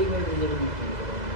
एक मिनट रुकिए तो मैं फोन कर रहा हूँ।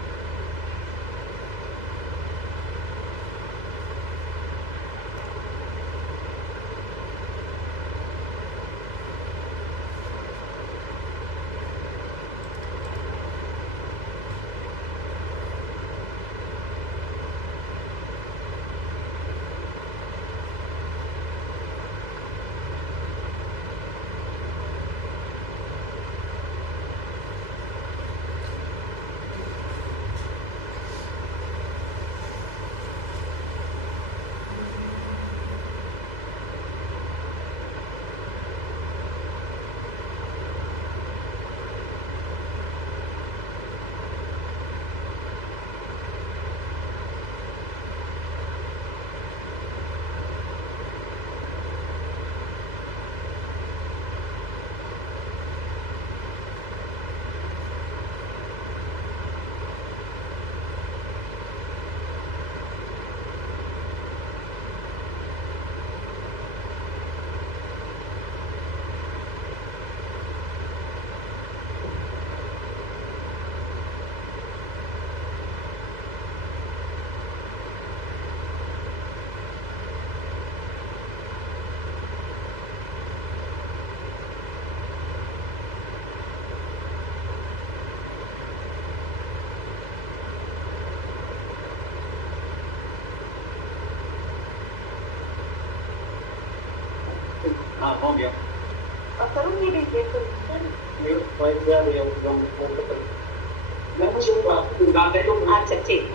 हाँ हो गया। करूँगी भी देखो अच्छा ठीक।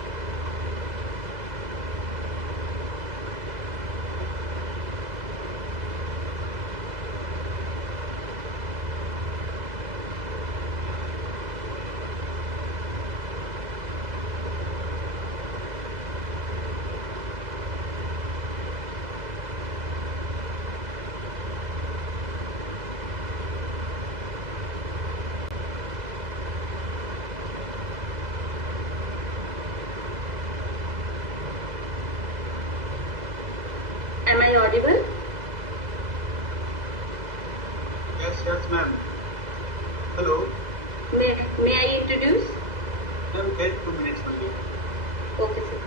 Am I audible? Yes, ma'am. Hello. May I introduce? Ma'am, wait 2 minutes only. Okay, sir.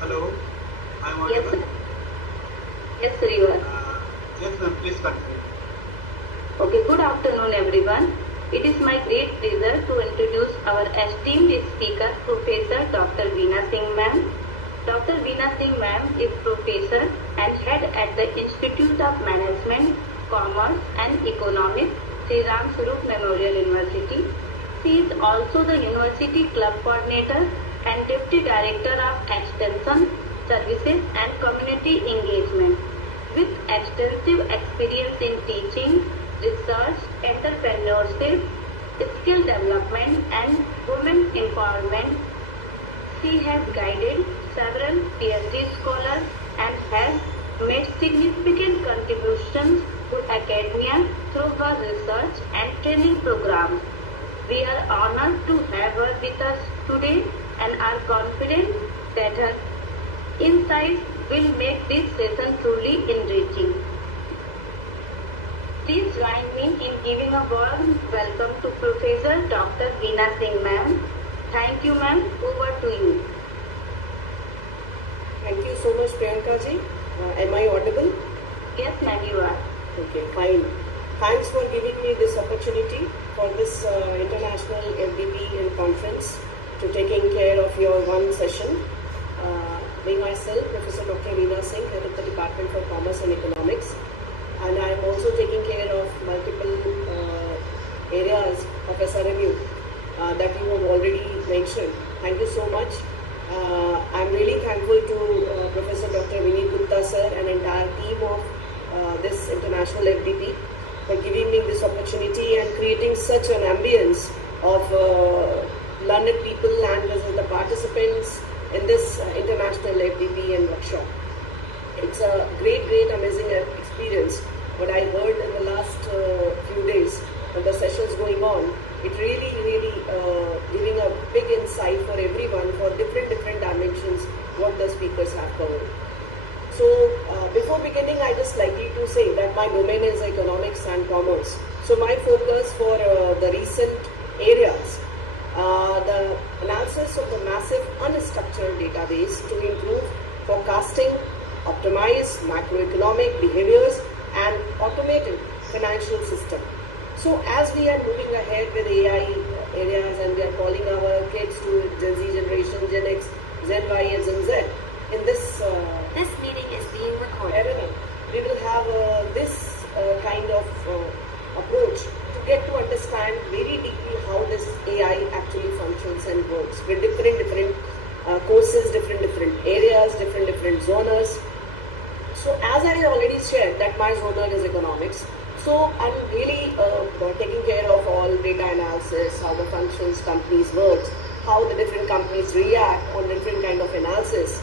Hello. I am Yes, audible. sir. Yes, sir, you are. Yes, ma'am. Please continue. Okay, good afternoon, everyone. It is my great pleasure to introduce our esteemed speaker, Professor Dr. Veena Singh Ma'am. Dr. Veena Singh Ma'am is professor and head at the Institute of Management, Commerce and Economics, Sri Ram Swaroop Memorial University. She is also the University Club Coordinator and Deputy Director of Extension Services and Community Engagement. With extensive experience in teaching, research, entrepreneurship, skill development and women empowerment, she has guided several PhD scholars and has made significant contributions to academia through her research and training programs. We are honored to have her with us today and are confident that her insights will make this session truly enriching. Please join me in giving a warm welcome to Professor Dr. Veena Singh Ma'am. Thank you, ma'am. Over to you. Priyanka ji. Am I audible? Yes, ma'am, you are. Okay, fine. Thanks for giving me this opportunity for this international FDP and conference to taking care of your one session. Me myself, Professor Dr. Veena Singh, head of the Department for Commerce and Economics, and I am also taking care of multiple areas of SRMU that you have already mentioned. Thank you so much. I am really thankful to Professor Dr. Vinit Gupta sir and entire team of this international FDP for giving me this opportunity and creating such an ambience of learned people and the participants in this international FDP and workshop. It's a great, amazing experience. What I heard in the last few days when the sessions going on, it really giving a big insight for everyone for different dimensions what the speakers have covered. So before beginning, I just likely to say that my domain is economics and commerce. So my focus for the recent areas, the analysis of the massive unstructured database to improve forecasting, optimize macroeconomic behaviors, and automated financial system. So as we are moving ahead with AI areas and we are calling our kids to Gen Z generation, Gen X, Gen Y, and Gen Z, in this This meeting is being recorded. arena, we will have this kind of approach to get to understand very deeply how this AI actually functions and works with different courses, different areas, different zoners. So as I already shared that my zoner is economics, so I'm really taking care of all data analysis, how the functions companies works, how the different companies react on different kind of analysis.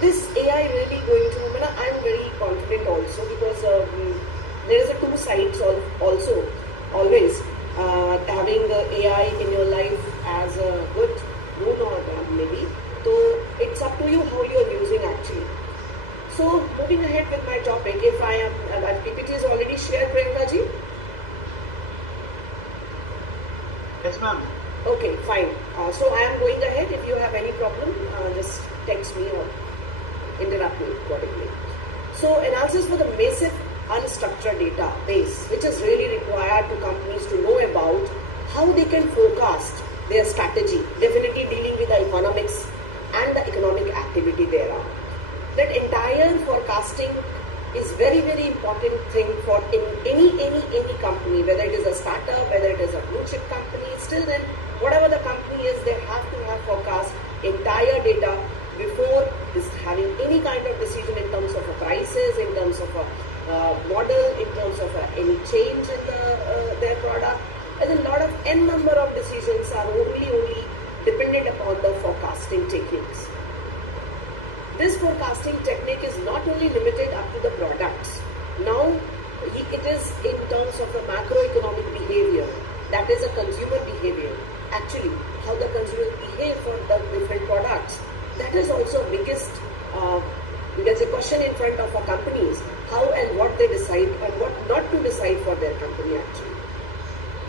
This AI really going to, I'm very confident also because there is a two sides also always having AI in your life as a good or bad maybe. So it's up to you how you are using actually. So moving ahead with my topic, if I am, PPT is already shared, Priyanka ji? Yes, ma'am. Okay, fine. So I am going ahead. If you have any problem, just text me or interrupt me accordingly. So analysis for the massive unstructured database, which is really required to companies to know about how they can forecast their strategy, definitely dealing with the economics and the economic activity thereof. That entire forecasting is very important thing for any company, whether it is a startup, whether it is a blue chip company. Still then, whatever the company is, they have to have forecast entire data before having any kind of decision in terms of a prices, in terms of a model, in terms of any change in their product. And a lot of n number of decisions are only dependent upon the forecasting techniques. This forecasting technique is not only limited up to the products. Now, it is in terms of a macroeconomic behavior, that is a consumer behavior. Actually, how the consumers behave for the different products. That is also biggest, there's a question in front of our companies, how and what they decide and what not to decide for their company actually.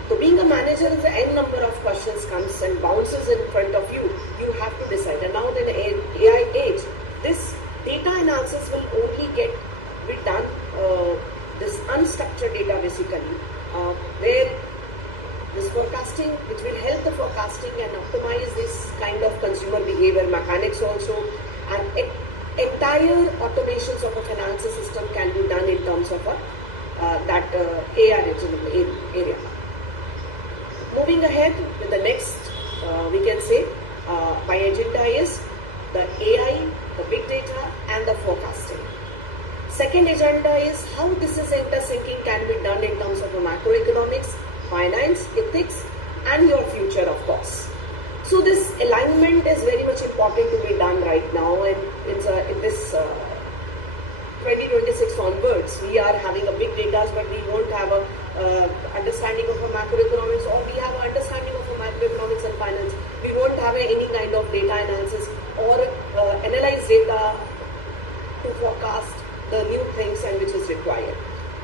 So being a manager, the n number of questions comes and bounces in front of you. You have to decide. And now in the AI age, this data analysis will only be done, this unstructured data basically, where this forecasting, which will help the forecasting and optimize this kind of consumer behavior mechanics also, and entire automations of a financial system can be done in terms of that AI area. Moving ahead with the next, we can say, my agenda is the AI, the big data, and the forecasting. Second agenda is how this is intersyncing can be done in terms of the macroeconomics, finance, ethics, and your future, of course. So this alignment is very much important to be done right now, and in this 2026 onwards, we are having a big data, but we won't have a understanding of a macroeconomics, or we have an understanding of a macroeconomics and finance. We won't have any kind of data analysis or analyze data to forecast the new things and which is required.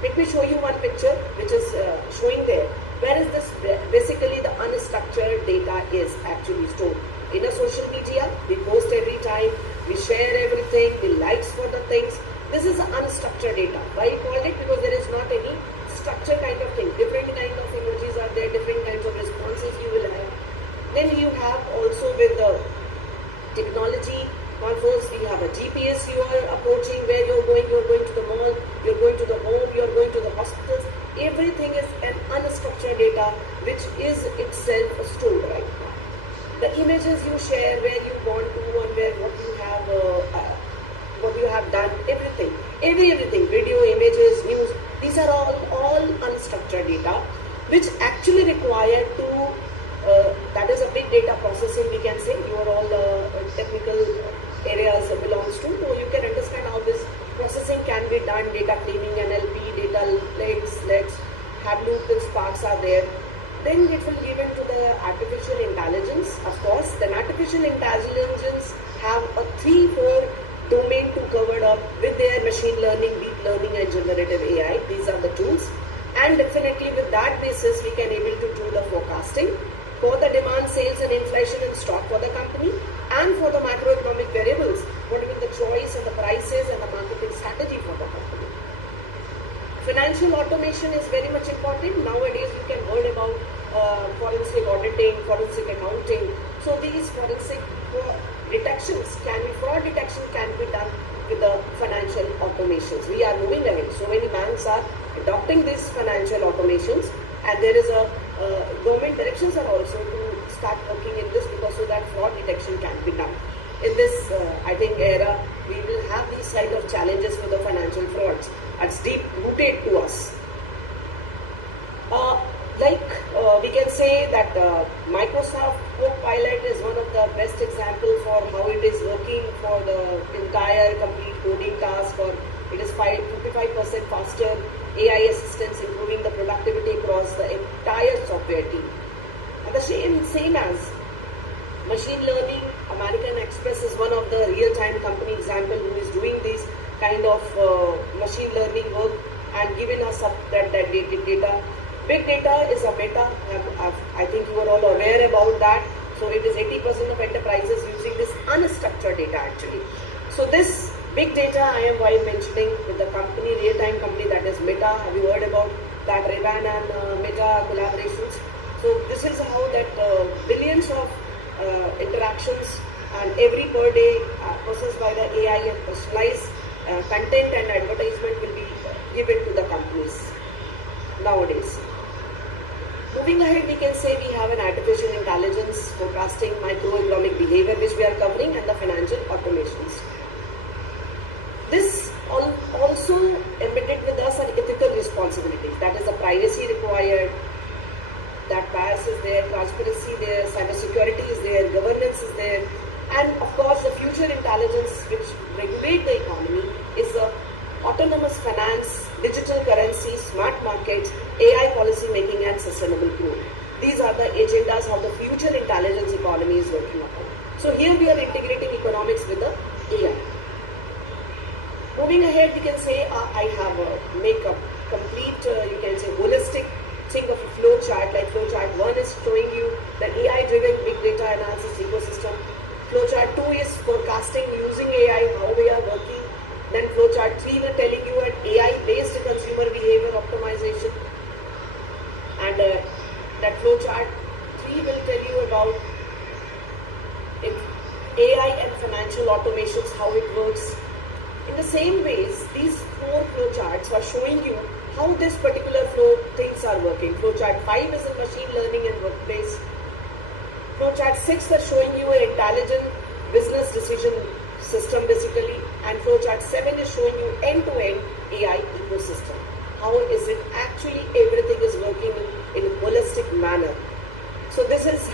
Let me show you one picture which is showing there. Where is this? Basically, the unstructured data is actually stored in a social media. We post every time, we share everything, the likes for the things. This is unstructured data. Why I called it? Because there is not any structure kind of thing. Different kind of emojis are there, different kinds of responses you will have. Then you have also with the technology conference, we have a GPS you are approaching, where you're going to the mall, you're going to the home, you're going to the hospitals. Everything is an unstructured data which is itself stored right now. The images you share, where you want to and where what you have done, everything, video, images, news, these are all unstructured data which actually require to that is a big data processing, we can say. You are all technical areas belongs to, so you can understand how this processing can be done. Data cleaning, NLP, data lakes, Hadoop and Sparks are there. Then it will give into the artificial intelligence. Of course, then artificial intelligence have a 3-4 domain to cover up with their machine learning, deep learning and generative AI. These are the tools. And definitely with that basis, we can able to do the forecasting for the demand, sales and inflation and stock for the company, and for the macroeconomic variables, what will the choice and the prices and the marketing strategy for the company. Financial automation is very much important. Nowadays, you can heard about forensic auditing, forensic accounting. So these forensic fraud detection can be done with the financial automations. We are moving ahead. So many banks are adopting these financial automations, and there is a government directions are also to start working in this, because so that fraud detection can be done. In this, I think, era, we will have these kind of challenges for the financial frauds. It's deep rooted to us. We can say that Microsoft Copilot is one of the best examples for how it is working for the entire complete coding task, or it is 55% faster AI assistance, improving the productivity across the entire software team. And the same as machine learning, American Express is one of the real-time company example who is doing this kind of machine learning work and giving us up that big data. Big data is a meta. I think you are all aware about that. So it is 80% of enterprises using this unstructured data actually. So this big data I am while mentioning with the company, real-time company, that is Meta. Have you heard about that Ray-Ban and Meta collaborations? So this is how that billions of interactions and every per day processed by the AI and personalized content and advertisement will be given to the companies nowadays. Moving ahead, we can say we have an artificial intelligence forecasting, microeconomic behavior, which we are covering, and the financial automations. This also embedded with us are ethical responsibilities. That is the privacy required, that bias is there, transparency there, cybersecurity is there, governance is there, and of course the future intelligence which regulate the economy is autonomous finance, digital currency, smart markets, AI policy making and sustainable growth. These are the agendas how the future intelligence economy is working upon. So here we are integrating economics with the AI. Moving ahead, we can say I have make a complete, you can say holistic, think of a flow chart. Like flow chart 1 is showing you the AI-driven big data analysis ecosystem. Flow chart 2 is forecasting using AI, how we are working. Then flow chart 3 will telling you an AI-based consumer behavior optimization. And that flow chart 3 will tell you about AI and financial automations, how it works. In the same ways, these 4 flow charts are showing you how this particular flow things are working. Flow chart 5 is in machine learning and workplace. Flow chart 6 are showing you an intelligent business decision system basically. And flow chart 7 is showing you end-to-end AI ecosystem. How is it actually everything is working in a holistic manner. So this is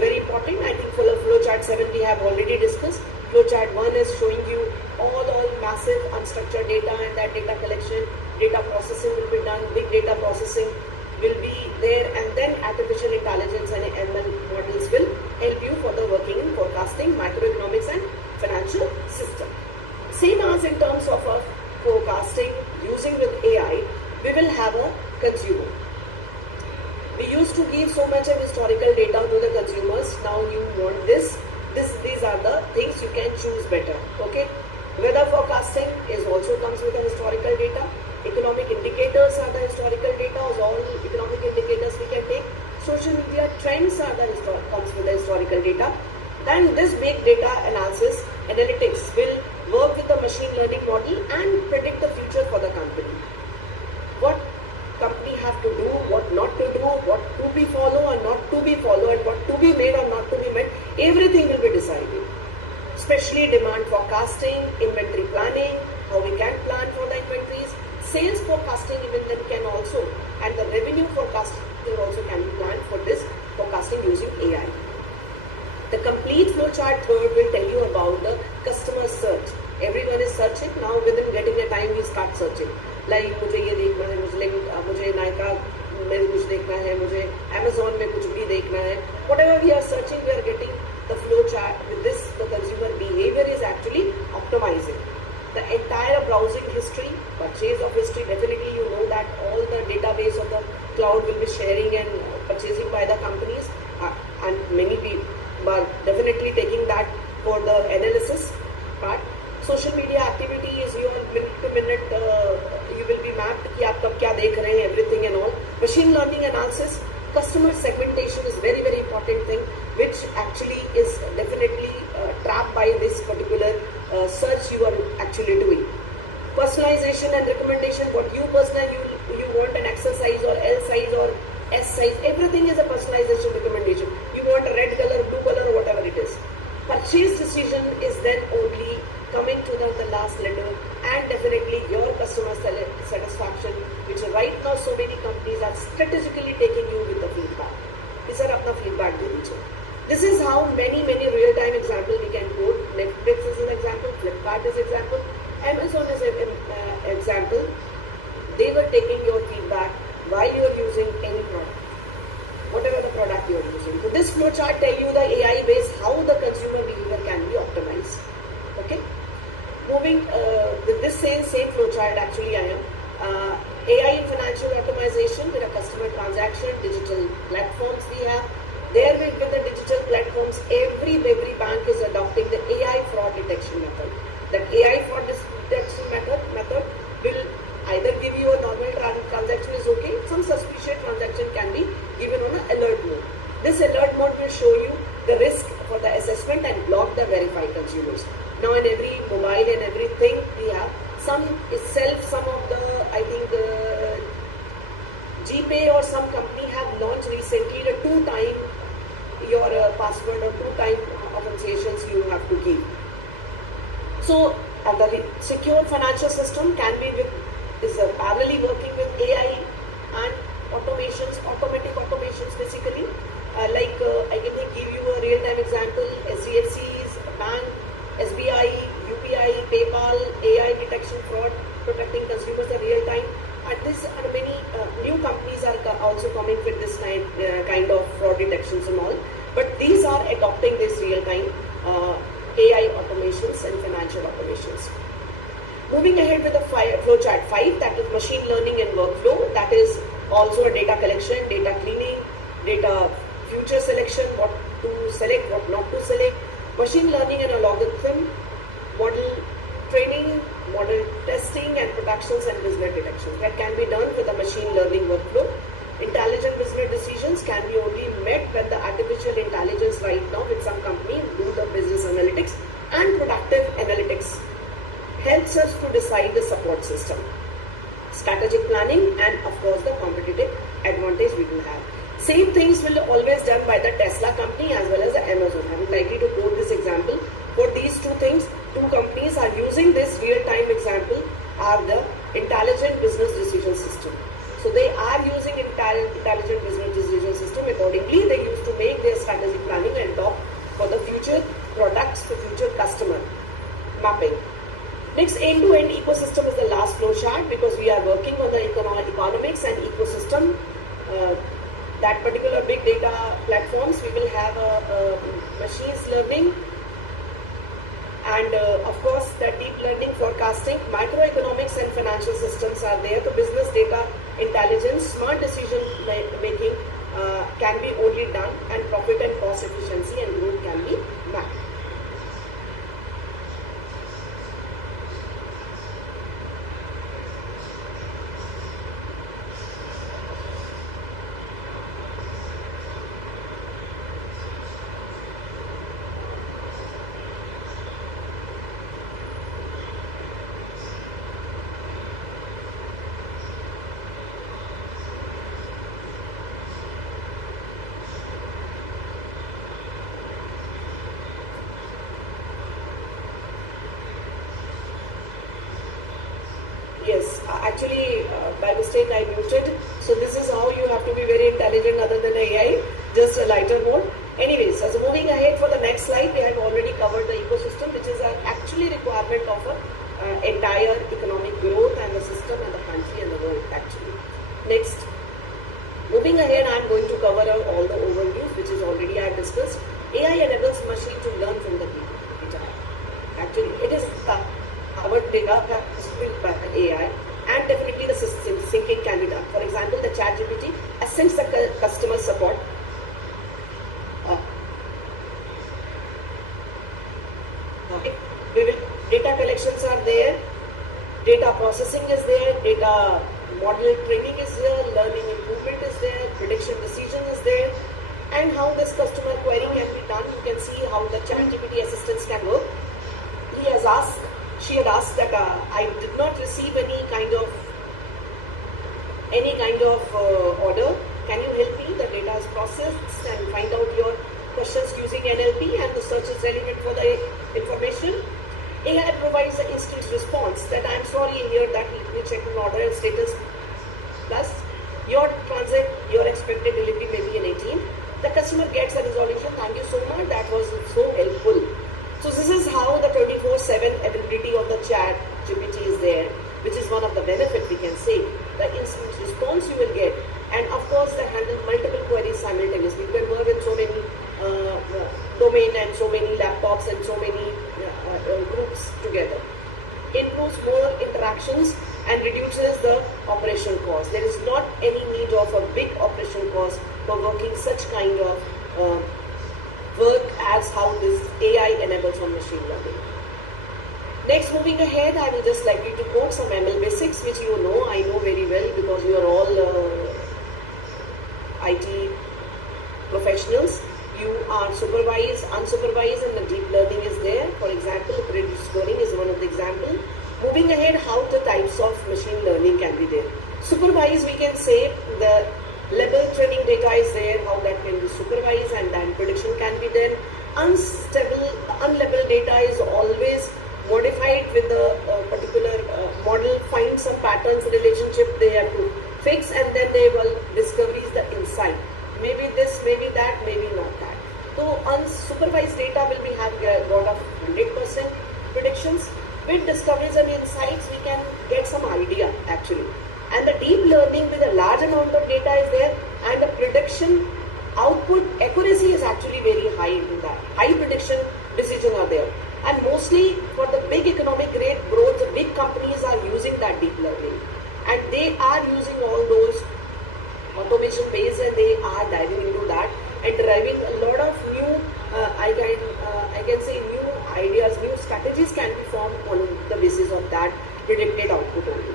very important. I think for the flow chart 7 we have already discussed. Flow chart 1 is showing you all massive unstructured data, and that data collection, data processing will be done, big data processing will be there, and then artificial intelligence and ML models will help you for the working in forecasting, microeconomics and financial system. Same as in terms of forecasting using with AI, we will have a consumer. We used to give so much of historical data to the consumers. Now you want this. These are the things you can choose better. Okay. Weather forecast forecasting is also comes with the historical data. Economic indicators are the historical data, all economic indicators we can take. Social media trends are the comes with the historical data. Then this big data analysis, analytics will work with the machine learning model and predict the future for the company. What company have to do, what not to do, what to be followed or not to be followed, and what to be made or not to be made, everything will be decided. Especially demand forecasting, inventory planning, how we can plan for the inventories, sales forecasting even then can also, and the revenue forecasting also can be planned for this forecasting using AI. The complete flowchart third will tell you about the customer search. Everyone is searching now. Within getting a time, we start searching. Like मुझे ये देखना है, मुझे नायका में कुछ देखना है, मुझे Amazon में कुछ भी देखना है. Whatever we are searching, we are getting the flowchart. With this, the consumer behavior is actually optimizing. The entire browsing history, purchase of history. Definitely, you know that all the database of the cloud will be sharing and purchasing by the companies, and many people. But definitely taking that for the analysis part. Social media activity is your minute to minute, you will be mapped कि आप कब क्या देख रहे हैं, everything and all. Machine learning analysis, customer segmentation is very important thing, which actually is definitely trapped by this particular search you are actually doing. Personalization and recommendation, what you personally you want an XL size or L size or S size, everything is a personalization recommendation. You want a red color, blue color, or whatever it is. Purchase decision is then only coming to the last letter, and definitely your customer satisfaction, which right now so many companies are strategically taking you with the feedback. Sir, apna feedback de dijiye. This is how many real-time example we can quote. Netflix is an example, Flipkart is an example, Amazon is an example. They were taking your feedback while you are using any product, whatever the product you are using. So this flowchart tell you the AI base how the consumer behavior can be optimized. Okay. Moving with this same flowchart, actually I am AI in financial optimization with a customer transaction, digital platforms we have. There with the digital platforms, every bank is adopting the AI fraud detection method. That AI fraud detection method will either give you a normal transaction is okay, some suspicious transaction can be given on an alert mode. This alert mode will show you the risk for the assessment and block the verified consumers. Now in every mobile and everything we have, some of the, I think GPay or some company have launched recently the 2-time your password or 2-time authentications you have to give. So the secure financial system can be is parallelly working with AI and automatic automations basically. I can give you a real-time example, SDFCs, bank, SBI, UPI, PayPal, AI detection fraud, protecting consumers in real time. And this and many new companies are also coming with this kind of fraud detections and all. But these are adopting this real-time AI automations and financial automations. Moving ahead with the flowchart 5, that is machine learning and workflow. That is also a data collection, data cleaning, data future selection, what to select, what not to select, machine learning and algorithm, model training, model testing and productions and business detection. That can be done with a machine learning workflow. Intelligent business decisions can be only met when the artificial intelligence right now with some company do the business analytics and productive analytics helps us to decide the support system, strategic planning, and of course the competitive advantage we will have. Same things will always done by the Tesla company as well as the Amazon. I would likely to quote this example. For these two things, two companies are using this real-time example are the intelligent business decision system. So they are using intelligent business decision system. Accordingly, they used to make their strategic planning and talk for the future products, for future customer mapping. Next, end-to-end ecosystem is the last flow chart because we are working on the economics and ecosystem. That particular big data platforms, we will have a machine learning and of course the deep learning forecasting, microeconomics and financial systems are there. The business data intelligence, smart decision making can be only done, and profit and cost efficiency and growth can be mapped. actually by mistake I muted. So this is how you have to be very intelligent other than AI, just a lighter mode. Anyways, so moving ahead for the next slide, we have already covered the ecosystem, which is actually requirement of a entire economic growth and the system and the country and the world actually. Next, moving ahead, I am going to cover all the overviews, which is already I have discussed. AI enables machine to learn from the data. Actually, it is our data by AI, and definitely the system syncing can be done. For example, the ChatGPT assents the customer support. Data collections are there, data processing is there, data model training is there, learning improvement is there, prediction decision is there, and how this customer query can be done. You can see how the ChatGPT assistants can work. She had asked that I did not receive any kind of order. Can you help me? The data is processed and find out your questions using NLP, and the search is relevant for the information. AI provides the instant response that I'm sorry here that let me check an order and status. Plus, your transit, your expected delivery may be in 18. The customer gets a resolution. Thank you so much. That was so helpful. So this is how the 24/7 availability of the chat GPT is there, which is one of the benefits we can say. The instant response you will get, and of course they handle multiple queries simultaneously. You can work with so many domain and so many laptops and so many groups together. Improves more interactions and reduces the operation cost. There is not any need of a big operation cost for working such kind of work as how this AI enables on machine learning. Next, moving ahead, I will just like you to quote some ML basics, which you know, I know very well because you are all IT professionals. You are supervised, unsupervised, and the deep learning is there. For example, credit scoring is one of the examples. Moving ahead, how the types of machine learning can be there. Supervised, we can say the level training data is there, how that can be supervised, and then prediction can be there. Unstable, unlevel data is always modified with the particular model, find some patterns, relationship they have to fix, and then they will discover the insight. Maybe this, maybe that, maybe not that. So unsupervised data will be got a 100% predictions. With discoveries and insights, we can get some idea actually. And the deep learning with a large amount of data is there, and the prediction output accuracy is actually very high in that. High prediction decisions are there. And mostly for the big economic growth, the big companies are using that deep learning. And they are using all those automation base, and they are diving into that and deriving a lot of new, I can say new ideas, new strategies can be formed on the basis of that predicted output only.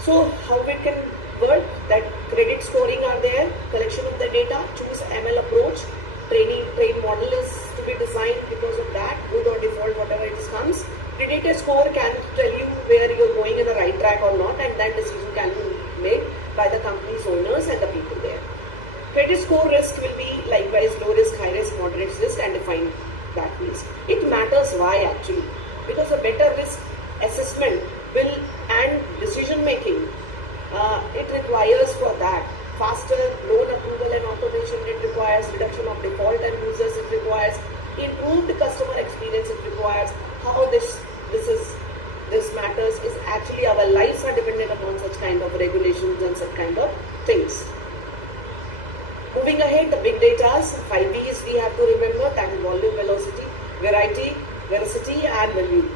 So how it can work? That credit scoring are there, collection of the data, choose ML approach, train model is to be designed because of that, good or default, whatever it comes. Predicted score can tell you where you're going in the right track or not, and that decision can be made by the company's owners and the people there. Credit score risk will be likewise low risk, high risk, moderate risk, and define that risk. It matters why actually, because a better risk assessment will and decision making it requires for that faster loan approval and automation. It requires reduction of default and users. It requires improved customer experience. It requires how this matters is actually our lives are dependent upon such kind of regulations and such kind of things. Moving ahead, the big data, 5 V's we have to remember, that is volume, velocity, variety, veracity, and value.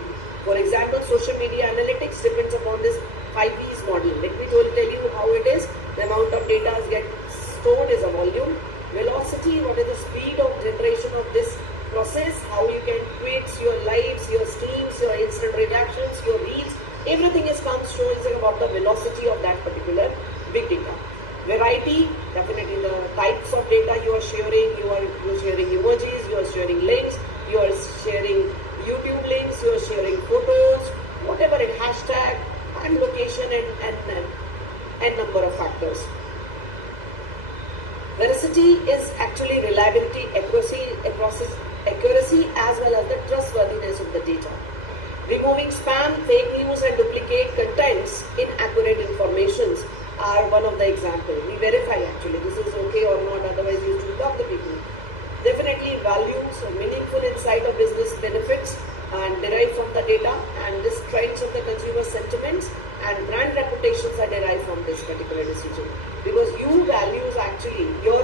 For example, social media analytics depends upon this 5 V's model. Let me tell you how it is. The amount of data get stored is a volume. Velocity, what is the speed of generation of this process, how you can tweets, your lives, your streams, your instant reactions, your reels, everything is comes shows about the velocity of that particular big data. Variety, definitely the types of data you are sharing. You are sharing emojis, you are sharing links, you are sharing YouTube links, you are sharing photos, whatever it, hashtag and location and number of factors. Veracity is actually reliability, accuracy as well as the trustworthiness of the data. Removing spam, fake news and duplicate content sometimes inaccurate informations are one of the example. We verify actually this is okay or not, otherwise you should talk to people. Definitely values or meaningful insight of business benefits and derived from the data, and this trends of the consumer sentiments and brand reputations are derived from this particular decision. Because you values actually your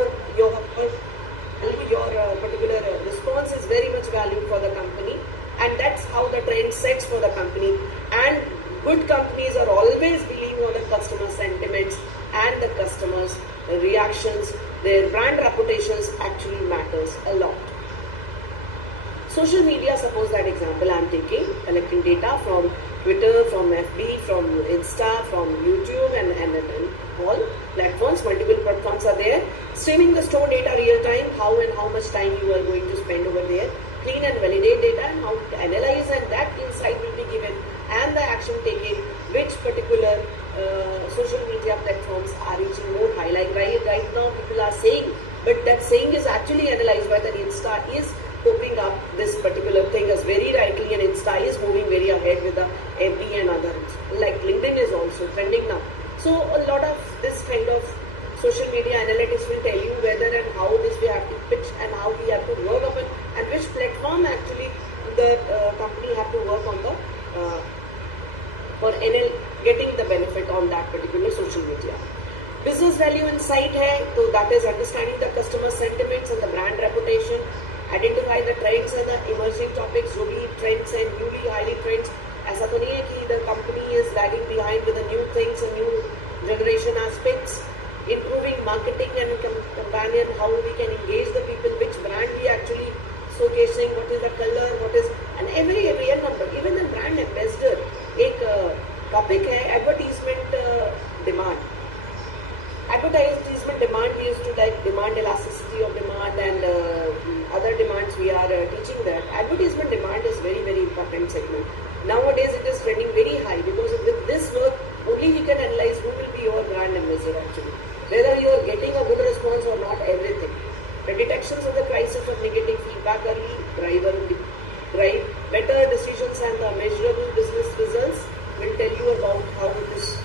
particular response is very much valued for the company, and that's how the trend sets for the company. And good companies are always believing on the customer sentiments and the customers' reactions. Their brand reputations actually matters a lot. Social media, suppose that example I'm taking, collecting data from Twitter, from FB, from Insta, from YouTube and all platforms, multiple platforms are there. Streaming the store data real time, how and how much time you are going to spend over there. Clean and validate data and how to analyze, and that insight will be given, and the action taken, which particular social media platforms are reaching more high. Like right now people are saying, but that saying is actually analyzed by the Insta is coping up this particular thing as very rightly, and Insta is moving very ahead with the FB and others. Like LinkedIn is also trending now. So a lot of this kind of social media analytics will tell you whether and how this we have to pitch and how we have to work upon, and which platform actually the company have to work on the for NL getting the benefit on that particular social media. Business value insight hai, so that is understanding the customer sentiments and the brand reputation. Identify the trends and the emerging topics, जो भी trends and newly highly trends. ऐसा तो नहीं है कि the company is lagging behind with the new things and new generation aspects. Improving marketing and companion, how we can engage the people, which brand we actually showcasing, what is the color, what is, and every number. Even the brand ambassador, एक topic है advertisement demand. Advertisement demand, we used to like demand elasticity of demand and other demands we are teaching that. Advertisement demand is very, very important segment. Nowadays it is trending very high because with this work only we can analyze who will be your brand ambassador actually. Whether you are getting a good response or not, everything. The detections of the crisis of negative feedback early drive better decisions, and the measurable business results will tell you about how this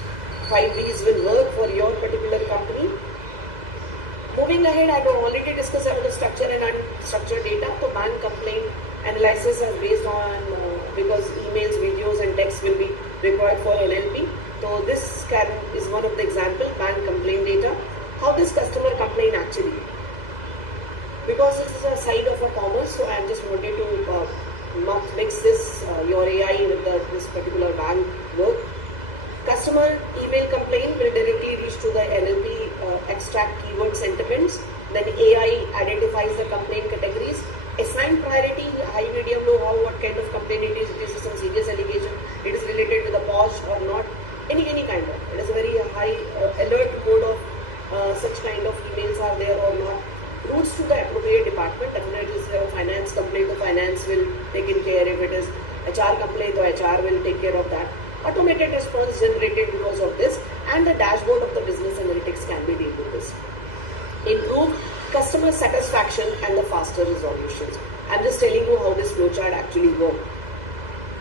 5Ds will work for your particular company. Moving ahead, I have already discussed about the structured and unstructured data. So bank complaint analysis is based on because emails, videos and text will be required for NLP. So this is one of the example, bank complaint data. How this customer complain actually. Because this is a side of a commerce, so I just wanted to mix this your AI with this particular bank work. Customer email complaint will directly reach to the NLP extract keyword sentiments. Then AI identifies the complaint categories. Assign priority, high, medium, low, how, what kind of complaint it is. It is some serious allegation. It is related to the POS or not. Any kind of. It is a very high alert mode of such kind of emails are there or not. Routes to the appropriate department. Definitely, if there is a finance complaint, the finance will take in care. If it is HR complaint, the HR will take care of that. Automated response generated because of this, and the dashboard of the business analytics can be dealt with this. Improve customer satisfaction and the faster resolutions. I'm just telling you how this flowchart actually works.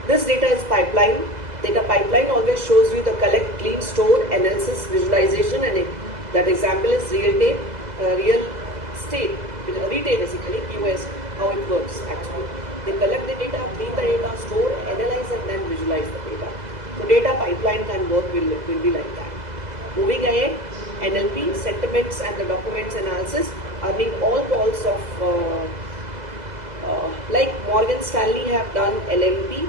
This data is pipeline. Data pipeline always shows you the collect, clean, store, analysis, visualization, and that example is real estate, retail basically, QS, how it works actually. They collect the data, clean the data, store, analyze, and then visualize the data. So data pipeline can work will be like that. Moving ahead, NLP, sentiments and the documents analysis, earning all calls of like Morgan Stanley have done LMP,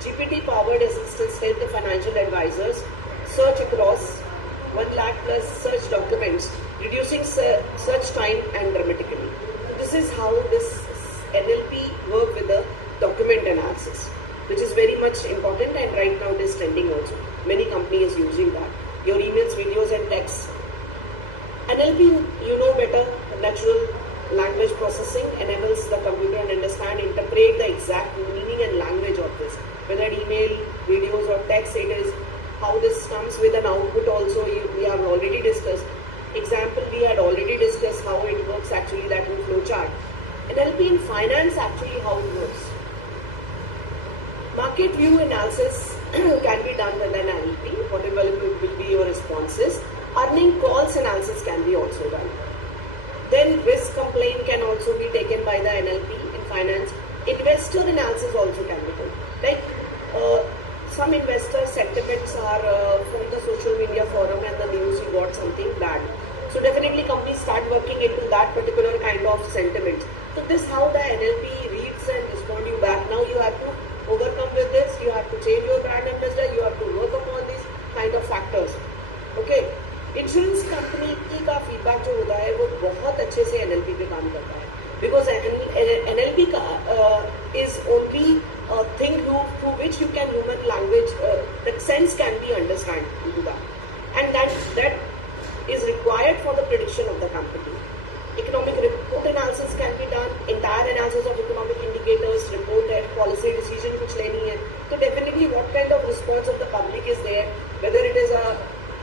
GPT powered assistance help the financial advisors search across 1 lakh plus search documents, reducing search time and dramatically. This is how this NLP work with the document analysis, which is very much important, and right now it is trending also. Many companies using that. Your emails, videos and texts. NLP, you know better, natural language processing enables the computer to understand, interpret the exact meaning and language of this. Whether email, videos or text, it is how this comes with an output also we have already discussed. Example, we had already discussed how it works actually, that in flowchart. NLP in finance actually how it works. Market view analysis can be done with an NLP. Whatever will be your responses. Earning calls analysis can be also done. Then risk complaint can also be taken by the NLP in finance. Investor analysis also can be done. Like some investor sentiments are from the social media forum and the news you got something bad. So definitely companies start working into that particular kind of sentiments. So this is how the NLP reads and respond you back. Now you have to overcome with this. You have to change your brand ambassador. You have to work upon these kind of factors. Okay. Insurance company का feedback जो होता है वो बहुत अच्छे से NLP पे काम करता है बिकॉज एनएलपी का is only thing through which you can human language that sense can be understand into that and that is required for the prediction of the company economic report analysis can be done entire analysis of economic indicators report है policy decision कुछ लेनी है तो definitely what kind of response of the public is there whether it is a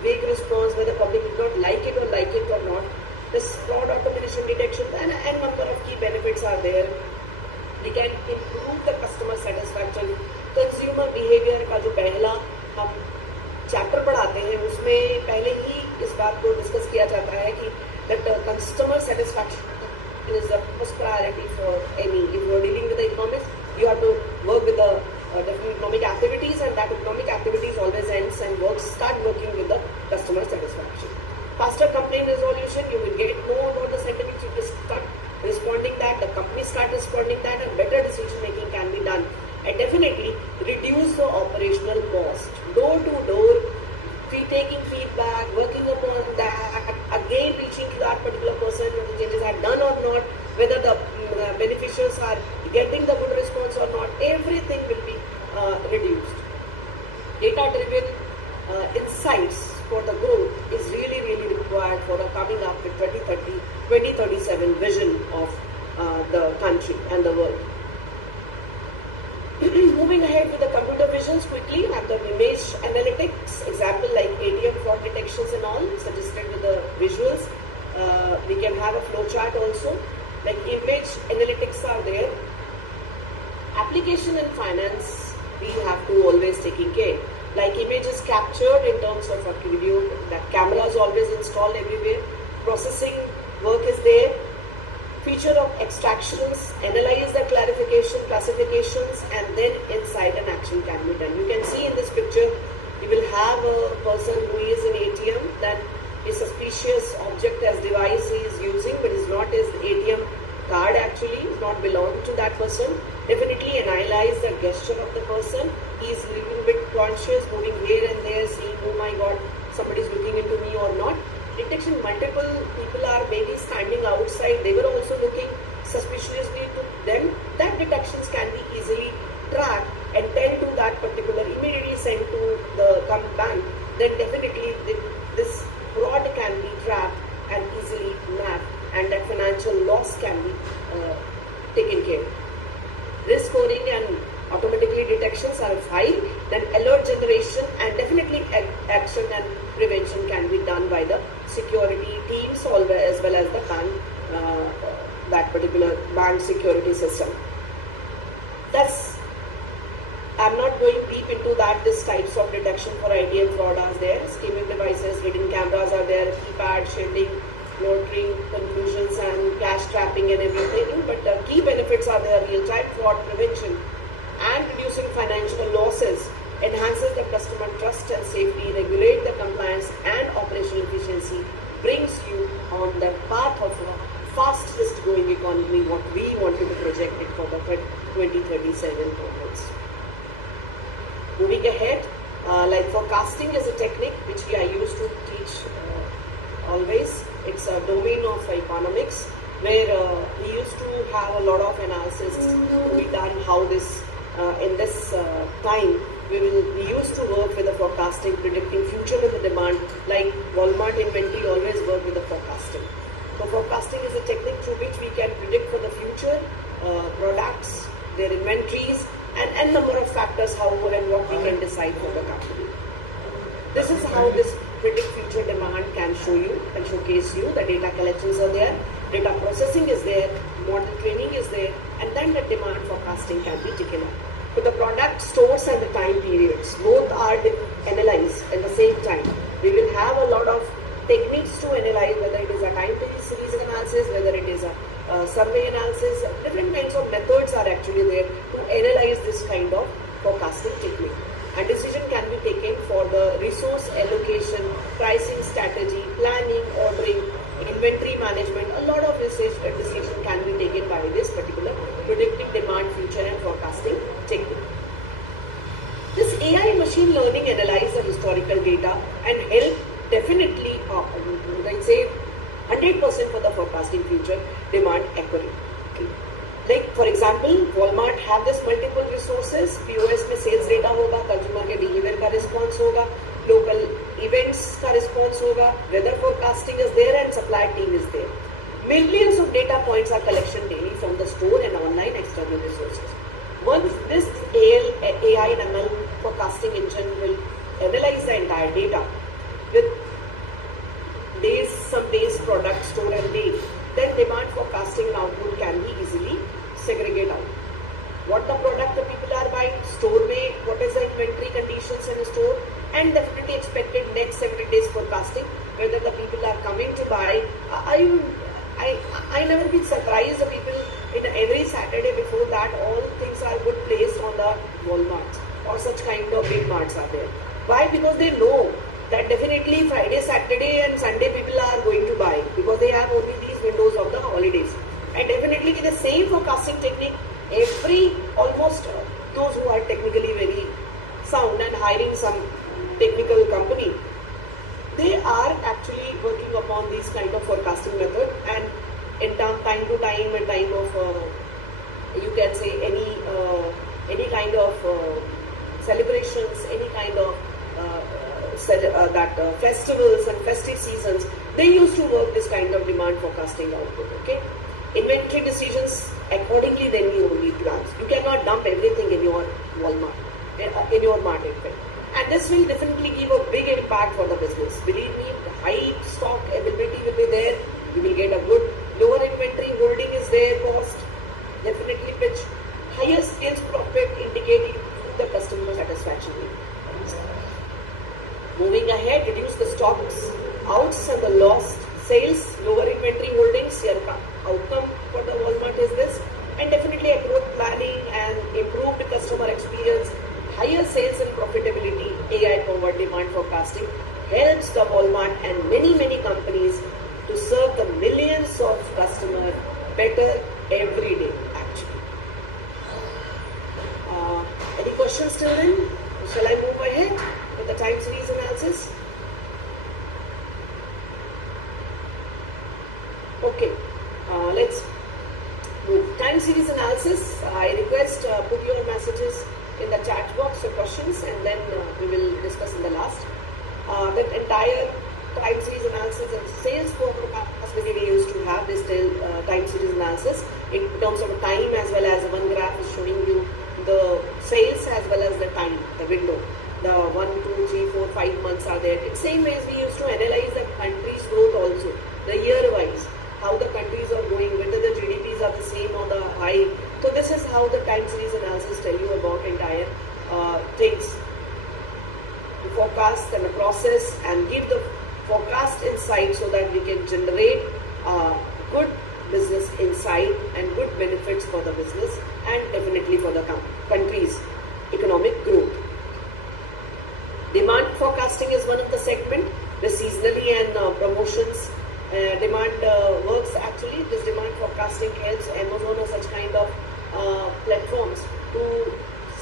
vague response whether public did not like it or not. This fraud automation detection and a number of key benefits are there. We can improve the customer satisfaction. Consumer behavior का जो पहला हम chapter पढ़ाते हैं उसमें पहले ही इस बात को डिस्कस किया जाता है कि that customer satisfaction is the first priority for any. If you are dealing with the economics, you have to work with the different economic activities, and that economic activities always ends and start working with the customer satisfaction. Faster complaint resolution, you will get know about the sentiments, you will start responding that, the company start responding that, and better decision making can be done. And definitely reduce the operational cost. Door to door, taking feedback, working upon that, again reaching to that particular person whether the changes are done or not, whether the beneficiaries are getting the good response or not, everything will be reduced. Data-driven insights for the growth is really, really required for coming up with 2037 vision of the country and the world. Moving ahead with the computer visions quickly, have the image analytics, example like ATM fraud detections and all, suggested with the visuals. We can have a flow chart also, like image analytics are there. Application in finance, we have to always taking care. Like image is captured in terms of a video, that camera is always installed everywhere. Processing work is there. Feature of extractions, analyze the classifications, and then insight and action can be done. You can see in this picture, you will have a person who is in ATM, then a suspicious object as device he is using, but is not his ATM card actually, is not belong to that person. Definitely analyze the gesture of the person. He is a little bit conscious, moving here and there, seeing, oh my god, somebody is looking into me or not. Detection, multiple people are maybe standing outside, they were also looking suspiciously to them. That detections can be easily tracked and tend to that particular, immediately sent to the bank. Then definitely this fraud can be tracked and easily mapped, and that financial loss can be taken care of. Risk scoring and automatically detections are high, then alert generation and definitely action and prevention can be done by the security teams as well as the bank, that particular bank security system. I'm not going deep into that. This types of detection for ATM fraud are there. Skimming devices, hidden cameras are there, keypad, shielding, monitoring, conclusions and cash trapping and everything. But the key benefits are there: real-time fraud prevention and reducing financial losses, enhances the customer trust and safety, regulate the compliance and operational efficiency, brings you on the path of a fastest growing economy, what we wanted to project it for the 2037 onwards. Moving ahead, like forecasting is a technique which I used to teach always. It's a domain of economics where we used to have a lot of analysis to be done how this in this time we used to work with the forecasting, predicting future with the demand. Like Walmart inventory always work with the forecasting. So forecasting is a technique through which we can predict for the future products, their inventories, and number of factors how and what we can decide for the company. This is how this predict future demand can show you and showcase you. The data collections are there, data processing is there, model training is there, and then the demand forecasting can be taken up. For the product product stores and the time periods. Both are analyzed at the same time. We will have a lot of techniques to analyze, whether it is a time series analysis, whether it is a survey analysis. Different kinds of methods are actually there to analyze this kind of forecasting technique. And decision can be taken for the resource allocation, pricing strategy, planning, ordering, inventory management. A lot of decision can be taken by this particular predicting demand, future and forecasting technique. This AI machine learning analyze the historical data and help definitely, let's say 100% for the forecasting future demand accurately. Like for example, Walmart have this multiple resources. POS में sales data होगा, consumer के behavior का response होगा, local events का response होगा, weather forecasting is there and supply team is there. Millions of data points are collection daily from the store and online external resources. Once this AI and ML forecasting engine will analyze the entire data with days, some days product store and date, then demand forecasting output can be easily segregate out. What the product the people are buying, store में, what is the inventory conditions in the store, and definitely expected next 7 days forecasting whether the people are coming to buy. I never been surprised the people in every Saturday before that all things are good placed on the Walmart or such kind of big marts are there. Why? Because they know that definitely Friday, Saturday and Sunday people are going to buy because they have only these windows of the holidays. And definitely with the same forecasting technique, almost those who are technically very sound and hiring some technical company, they are actually working upon these kind of forecasting method, and in time to time and time of you can say any kind of celebrations, any kind of festivals and festive seasons, they used to work this kind of demand forecasting output. Okay, inventory decisions accordingly then you only plans. You cannot dump everything in your Walmart, in your market. And this will definitely give a big impact for the business. Believe me, the high stock availability will be there. You will get a good lower inventory holding is there, cost definitely which higher sales profit indicating the customer satisfaction. Moving ahead, reduce the stocks outs and the lost sales, lower inventory holdings. Your outcome for the Walmart is this, and definitely accurate planning and improved customer experience, higher sales and profitability. AI powered demand forecasting helps the Walmart and many companies to serve the millions of customers better every day actually. Any questions till then? Shall I move ahead with the time series analysis? Okay, let's move. Time series analysis. I request put your messages in the chat box or questions, and then we will discuss in the last. That entire time series analysis and sales forecast we used to have this time series analysis in terms of time, as well as one graph is showing you the sales as well as the time, the window. The 1, 2, 3, 4, 5 months are there. In same ways we used to analyze the country's growth also, the year wise, how the countries are going, whether the GDPs are the same or the high. So this is how the time series analysis tell you about entire things. To forecast and the process and give the forecast insight so that we can generate good business insight and good benefits for the business and definitely for the country's economic growth. Demand forecasting is one of the segment. The seasonally and promotions demand works actually. This demand forecasting helps Amazon or such kind of platforms to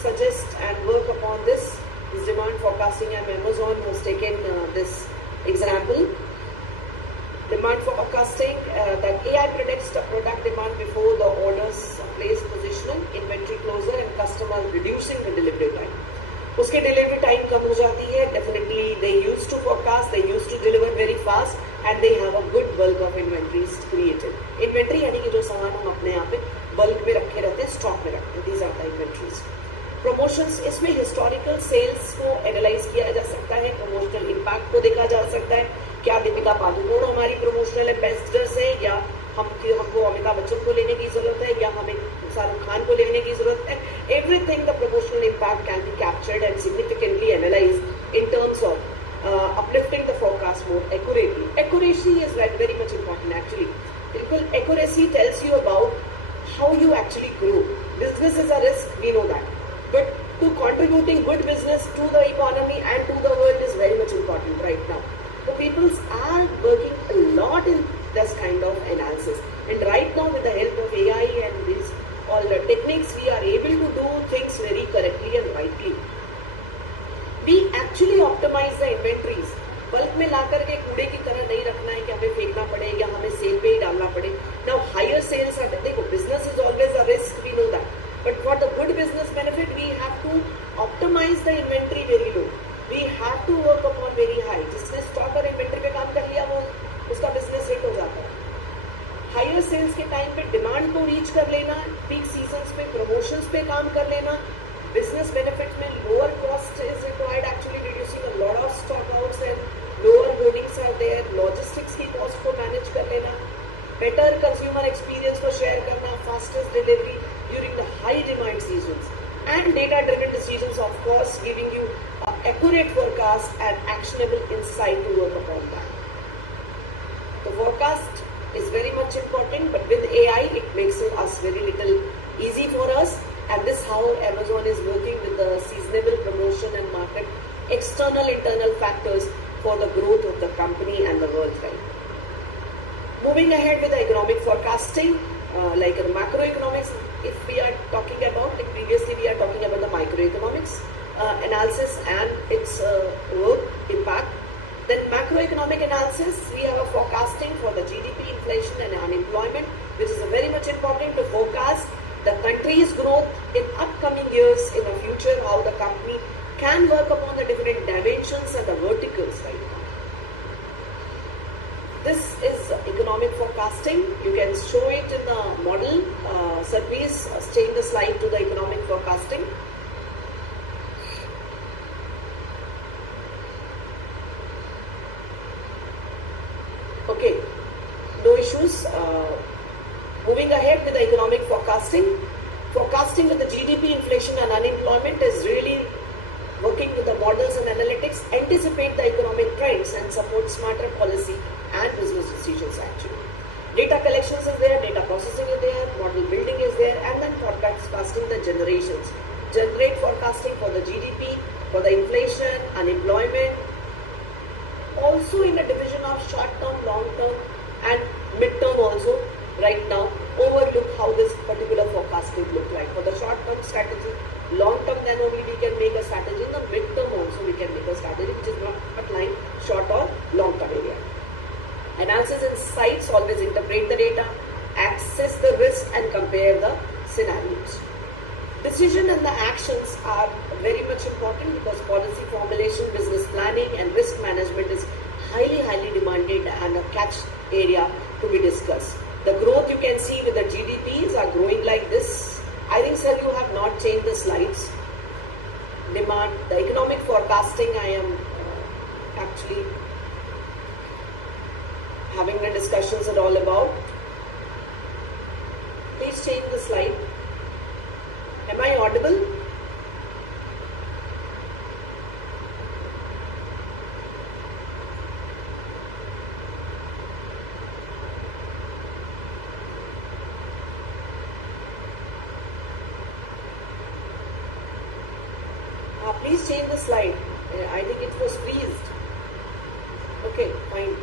suggest and work upon this demand forecasting, and Amazon has taken this example. Demand forecasting that AI predicts the product demand before the orders place position, inventory closure and customer reducing the delivery time. उसके delivery time कम हो जाती है. Definitely they used to forecast, they used to deliver very fast, and they have a good bulk of inventories created. Inventory यानी कि जो सामान हम अपने यहाँ पे bulk में रखे रहते हैं, stock में रखते हैं. These are the inventories. Promotions, इसमें historical sales को analyze किया जा सकता है, promotional impact को देखा जा सकता है. क्या दीपिका पादुकोण हमारी promotional ambassadors है या हमको अमिताभ बच्चन को लेने की जरूरत है या हमें शाहरुख खान को लेने की जरूरत है. Everything the promotional impact can be captured and significantly analyzed in terms of uplifting the forecast more accurately. Accuracy is very much important actually. Accuracy tells you about how you actually grow. Business is a risk, we know that. But to contributing good business to the economy and to the world is very much important right now. So people are working a lot in this kind of analysis. And right now with the help of AI and these all the techniques, we are able to do things very correctly and rightly. We actually optimize the inventories. Bulk में लाकर के कूड़े की तरह नहीं रखना है कि हमें फेंकना पड़े या हमें सेल पे ही डालना पड़े. Now higher sales are, देखो business is always a risk, we know that. But for the good business benefit, we have to optimize the inventory very low. We have to work upon very high. जिसने stock और inventory पे काम कर लिया वो उसका business hit हो जाता है. हायर सेल्स के टाइम पे डिमांड को रीच कर लेना, पीक सीजन्स पे प्रमोशंस पे काम कर लेना, बिजनेस बेनिफिट में lower cost is required, actually reducing a lot of stock outs and lower hoardings are there, logistics की कॉस्ट को मैनेज कर लेना, बेटर कंज्यूमर एक्सपीरियंस को शेयर करना, fastest delivery during the high demand seasons, and data driven decisions, of course, giving you accurate forecast and actionable insight to work upon that. The forecast is very much important, but with AI it makes us very little easy for us, and this is how Amazon is working with the seasonable promotion and market external internal factors for the growth of the company and the world trend. Moving ahead with the economic forecasting, like macroeconomics, if we are talking about, like previously we are talking about the microeconomics analysis and its work impact. Then macroeconomic analysis, we have a forecasting for the GDP, inflation and unemployment, which is very much important to forecast the country's growth in upcoming years in the future, how the company can work upon the different dimensions and the verticals right now. This is economic forecasting. You can show it in the model. Sir, please change the slide to the economic forecasting. Okay, no issues. Moving ahead with the economic forecasting. Forecasting with the GDP, inflation and unemployment is really working with the models and analytics, anticipate the economic trends and support smarter policy and business decisions actually. Data collections is there, data processing is there, model building is there, and then forecasting the generations. Generate forecasting for the GDP, for the inflation, unemployment. Also in a division of short term, long term and mid term also. Right now, overlook how this particular forecast will look like. For the short term strategy, long term then only we can make a strategy. In the mid term also we can make a strategy which is not lying short or long term area. Analysis insights, always interpret the data, assess the risk and compare the scenarios. Decision and the actions are very much important because policy formulation, business planning and risk management is highly demanded and a catch area to be discussed. The growth you can see with the GDPs are growing like this. I think, sir, you have not changed the slides. Demand, the economic forecasting, I am actually having the discussions are all about. Please change the slide. Am I audible? Please change the slide. I think it was freezed. Okay, fine.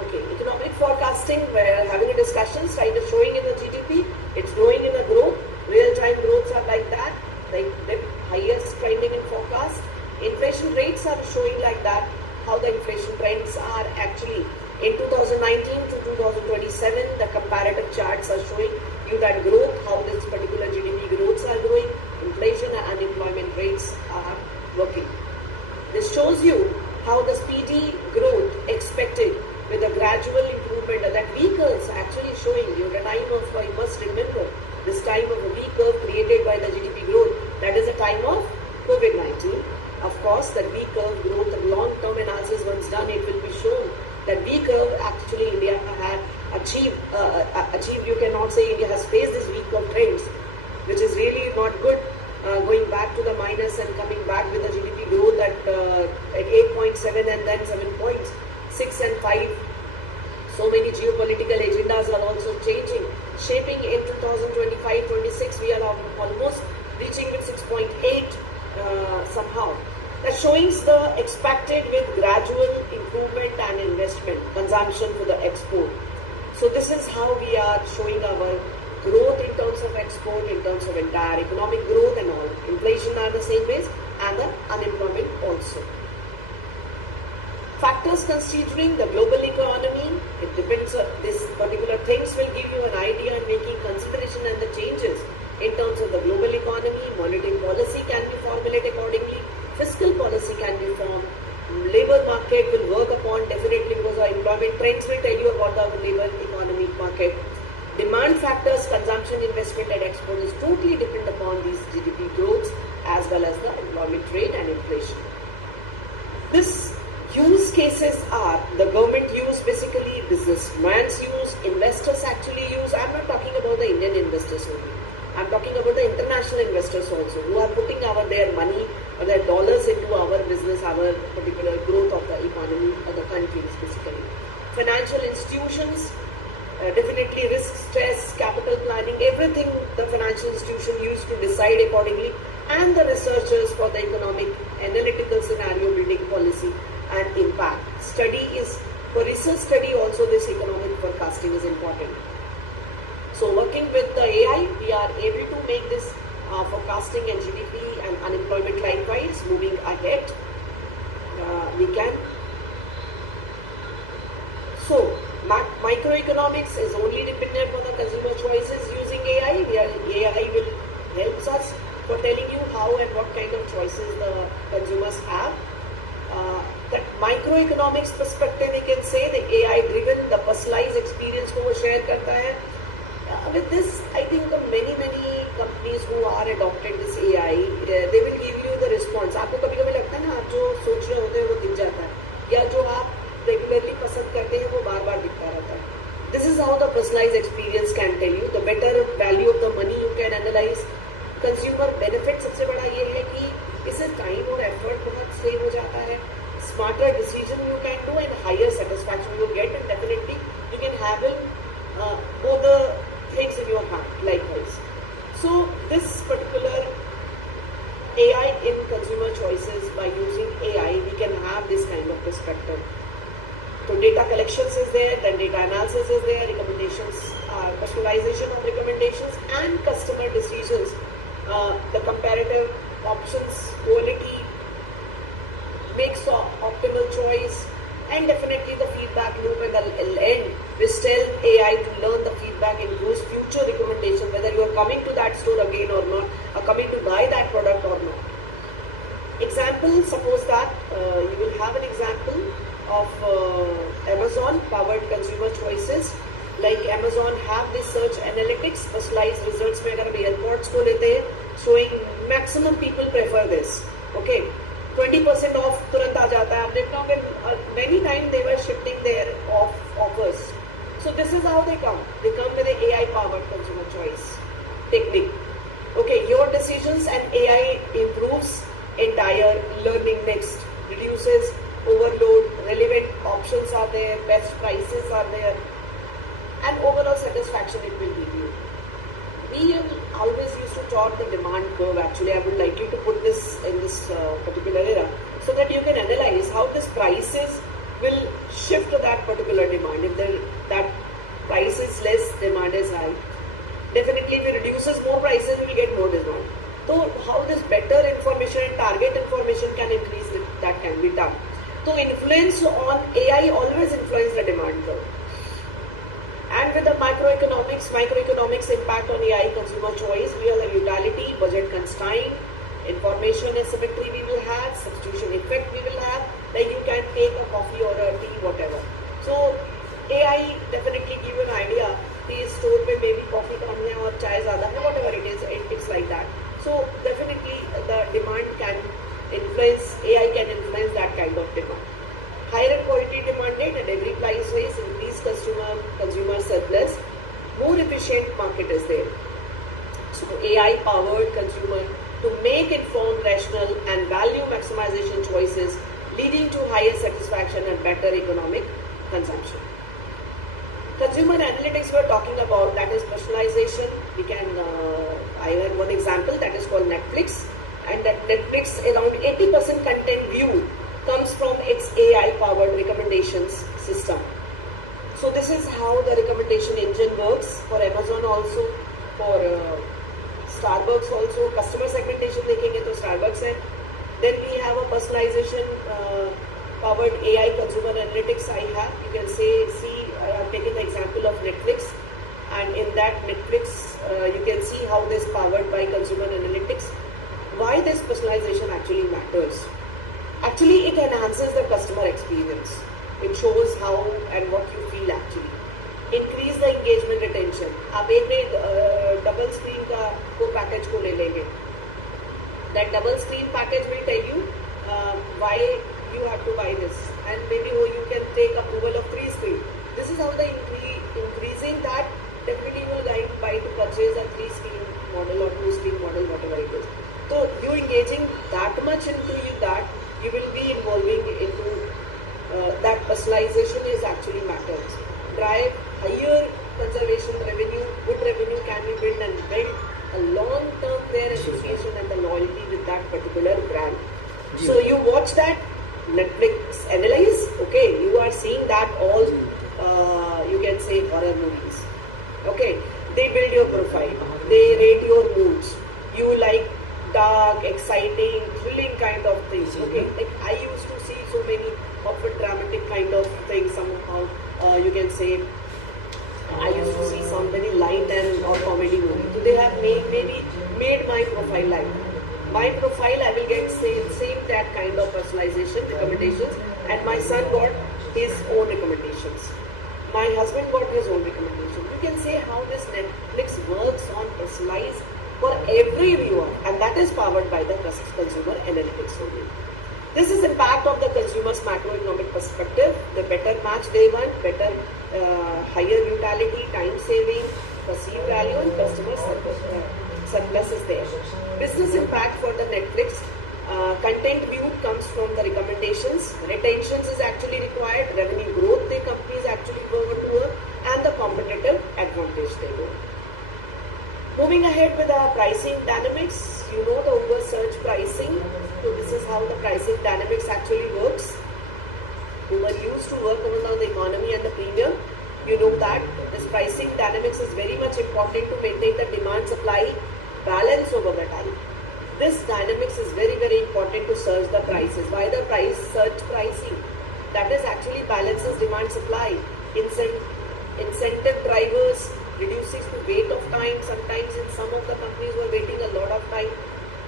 Okay, economic forecasting, we're having a discussion. Slide is showing in the GDP. It's growing in the growth. Real-time growths are like that. Like the highest trending in forecast. Inflation rates are showing like that. How the inflation trends are actually in 2019 to 2027, the comparative charts are showing you that growth, how this particular GDP growths are growing, inflation and unemployment rates are working. This shows you how the speedy growth expected with a gradual improvement that V curves actually showing you the time of, you must remember, this time of a V curve created by the GDP course, that V-curve growth and long-term analysis once done, it will be shown that V-curve actually India had achieved, you cannot say India has faced this V-curve trends, which is really not good, going back to the minus and coming back with the GDP growth at 8.7 and then 7.6 and 5. So many geopolitical agendas are also changing, shaping in 2025-26, we are almost reaching with 6.8 somehow. That shows the expected with gradual improvement and investment, consumption for the export. So this is how we are showing our growth in terms of export, in terms of entire economic growth and all. Inflation are the same ways and the unemployment also. Factors considering the global economy, it depends on this particular things will give you an idea and making consideration and the changes in terms of the global economy. Monetary policy can be formulated accordingly, fiscal policy can be formed, labor market will work upon definitely because our employment trends will tell you about the labor economic market. Demand factors, consumption, investment and export is totally depend upon these GDP growths as well as the employment rate and inflation. This use cases are the government use, basically businessman's use, investors actually use. I'm not talking about the Indian investors only. I'm talking about the international investors also who are putting their money or their dollars into our business, our particular growth of the economy or the countries basically. Financial institutions, definitely risk, stress, capital planning, everything the financial institution used to decide accordingly, and the researchers for the economic analytical scenario building policy and impact. Study is, for research study also this economic forecasting is important. So working with the AI, we are able to make this forecasting and GDP and unemployment likewise moving ahead. We can. So microeconomics is only dependent on the consumer choices using AI. AI will help us for telling you how and what kind of choices the consumers have. That microeconomics perspective, we can say the AI driven, the personalized experience को वो share करता है. With this, I think many companies who are adopted this AI, they will give you the response. आपको कभी-कभी लगता है ना, आप जो सोच रहे होते हैं वो दिख जाता है, या जो आप regularly पसंद करते हैं वो बार-बार दिखता रहता है. This is how the personalized experience can tell you. The better value of the money you can analyze. Consumer benefit सबसे बड़ा ये है कि इससे time और effort बहुत save हो जाता है. Smarter decision you can do and higher satisfaction you get, and definitely you can have all the things in your hand likewise. So this particular AI in consumer choices, by using AI we can have this kind of perspective. So data collections is there, then data analysis is there, recommendations, personalization of recommendations and customer decisions, the comparative options, quality, makes optimal choice, and definitely the feedback loop at the end which tell AI to learn the feedback, improves future recommendation, whether you are coming to that store again or not, or coming to buy that product or not. Example, suppose that you will have an example of Amazon powered consumer choices. Like Amazon have this search analytics, personalized results में अगर हम airports को लेते हैं, showing maximum people prefer this. Okay. 20% off तुरंत आ जाता है. आप देखना होगा many times they were shifting their offers. So this is how they come. They come with the AI powered consumer choice technique. Okay, your decisions and AI improves entire learning next, reduces overload, relevant options are there, best prices are there, and overall satisfaction it will give you. We always used to chart the demand curve. Actually, I would like you to put this in this particular era so that you can analyze how this prices will shift to that particular demand. If that price is less, demand is high. Definitely, if it reduces more prices, we will get more demand. So, how this better information and target information can increase, that can be done. So, influence on AI always influence the demand curve. And with the microeconomics impact on AI consumer choice, we have the utility, budget constraint, information asymmetry we will have, substitution effect we will have, like you can take a coffee or a tea, whatever. So AI definitely give you an idea, this store में maybe coffee कम है और चाय ज़्यादा है, whatever it is, it's like that. So definitely the demand can influence, AI efficient market is there. So AI powered consumer to make informed, rational and value maximization choices, leading to higher satisfaction and better economic consumption. Consumer analytics we're talking about, that is personalization. We can, I have one example that is called Netflix, and that Netflix around 80% content view comes from its AI powered recommendations system. So this is how the recommendation engine works for Amazon also, for Starbucks also. Customer segmentation देखेंगे तो Starbucks है. Then we have a personalization powered AI consumer analytics I have. You can see I have taken the example of Netflix, and in that Netflix you can see how this powered by consumer analytics. Why this personalization actually matters? Actually, it enhances the customer experience. It shows how and what you feel actually. Increase the engagement retention. आप एक में double screen का को package को ले लेंगे. That double screen package will tell you why you have to buy this, and maybe you can take approval of 3 screen. This is how the increasing that definitely will guide buy to purchase a 3 screen model or 2 screen model, whatever it is. So you engaging that much into that, you will be involving into that personalization is actually matters. Drive higher conservation revenue, good revenue can be built and build a long-term their association and the loyalty with that particular brand. So you watch that Netflix analyze, okay, you are seeing that all you can say horror movies. Okay, they build your profile, they rate your moods. You like dark, exciting, thrilling kind of things. Okay, like I used to see so many often dramatic kind of things somehow. You can say I used to see some very light and or comedy movie. So they have maybe made my profile like that. My profile I will get same that kind of personalization recommendations, and my son got his own recommendations. My husband got his own recommendation. You can say how this Netflix works on personalized for every viewer, and that is powered by the consumer analytics only. This is impact of the consumer's macroeconomic perspective. The better match they want, better higher utility, time saving, perceived value, and customer surplus is there. Business impact for the Netflix. Content viewed comes from the recommendations. Retentions is actually required. Revenue growth the companies actually go over to work, and the competitive advantage they go. Moving ahead with our pricing dynamics, you know the Uber search pricing. So this is how the pricing dynamics actually works. Uber used to work on the economy and the premium. You know that this pricing dynamics is very much important to maintain the demand-supply balance over the time. This dynamics is very, very important to search the prices. Why the search pricing? That is actually balances demand-supply. Incentive drivers reduces the wait of time. Sometimes in some of the companies were waiting a lot of time.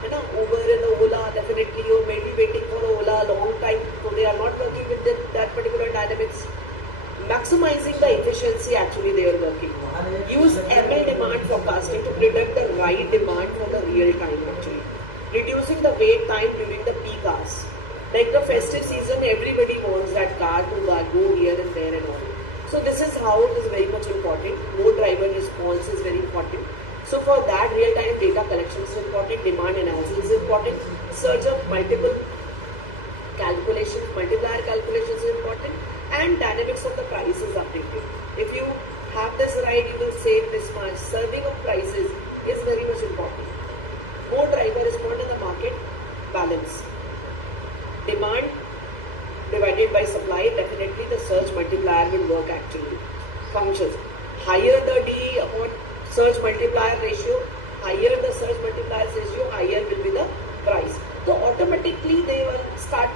You know, Uber and Ola, definitely you may be waiting for Ola a long time. So they are not working with that particular dynamics. Maximizing the efficiency actually they are working. Use ML demand forecasting to predict the right demand for the real time actually. Reducing the wait time during the peak hours. Like the festive season, everybody wants that car to go here and there and all. So this is how it is very much important. More driver response is very important. So for that, real-time data collection is important, demand analysis is important, search of multiple calculations, multiplier calculations is important, and dynamics of the price is updated. If you have this right, you will save this much. Serving of prices is very much important. More driver respond in the market, balance. Demand divided by supply, definitely the search multiplier will work actually. Functions. Higher the D upon search multiplier ratio, higher the search multiplier ratio, higher will be the price. So automatically they will start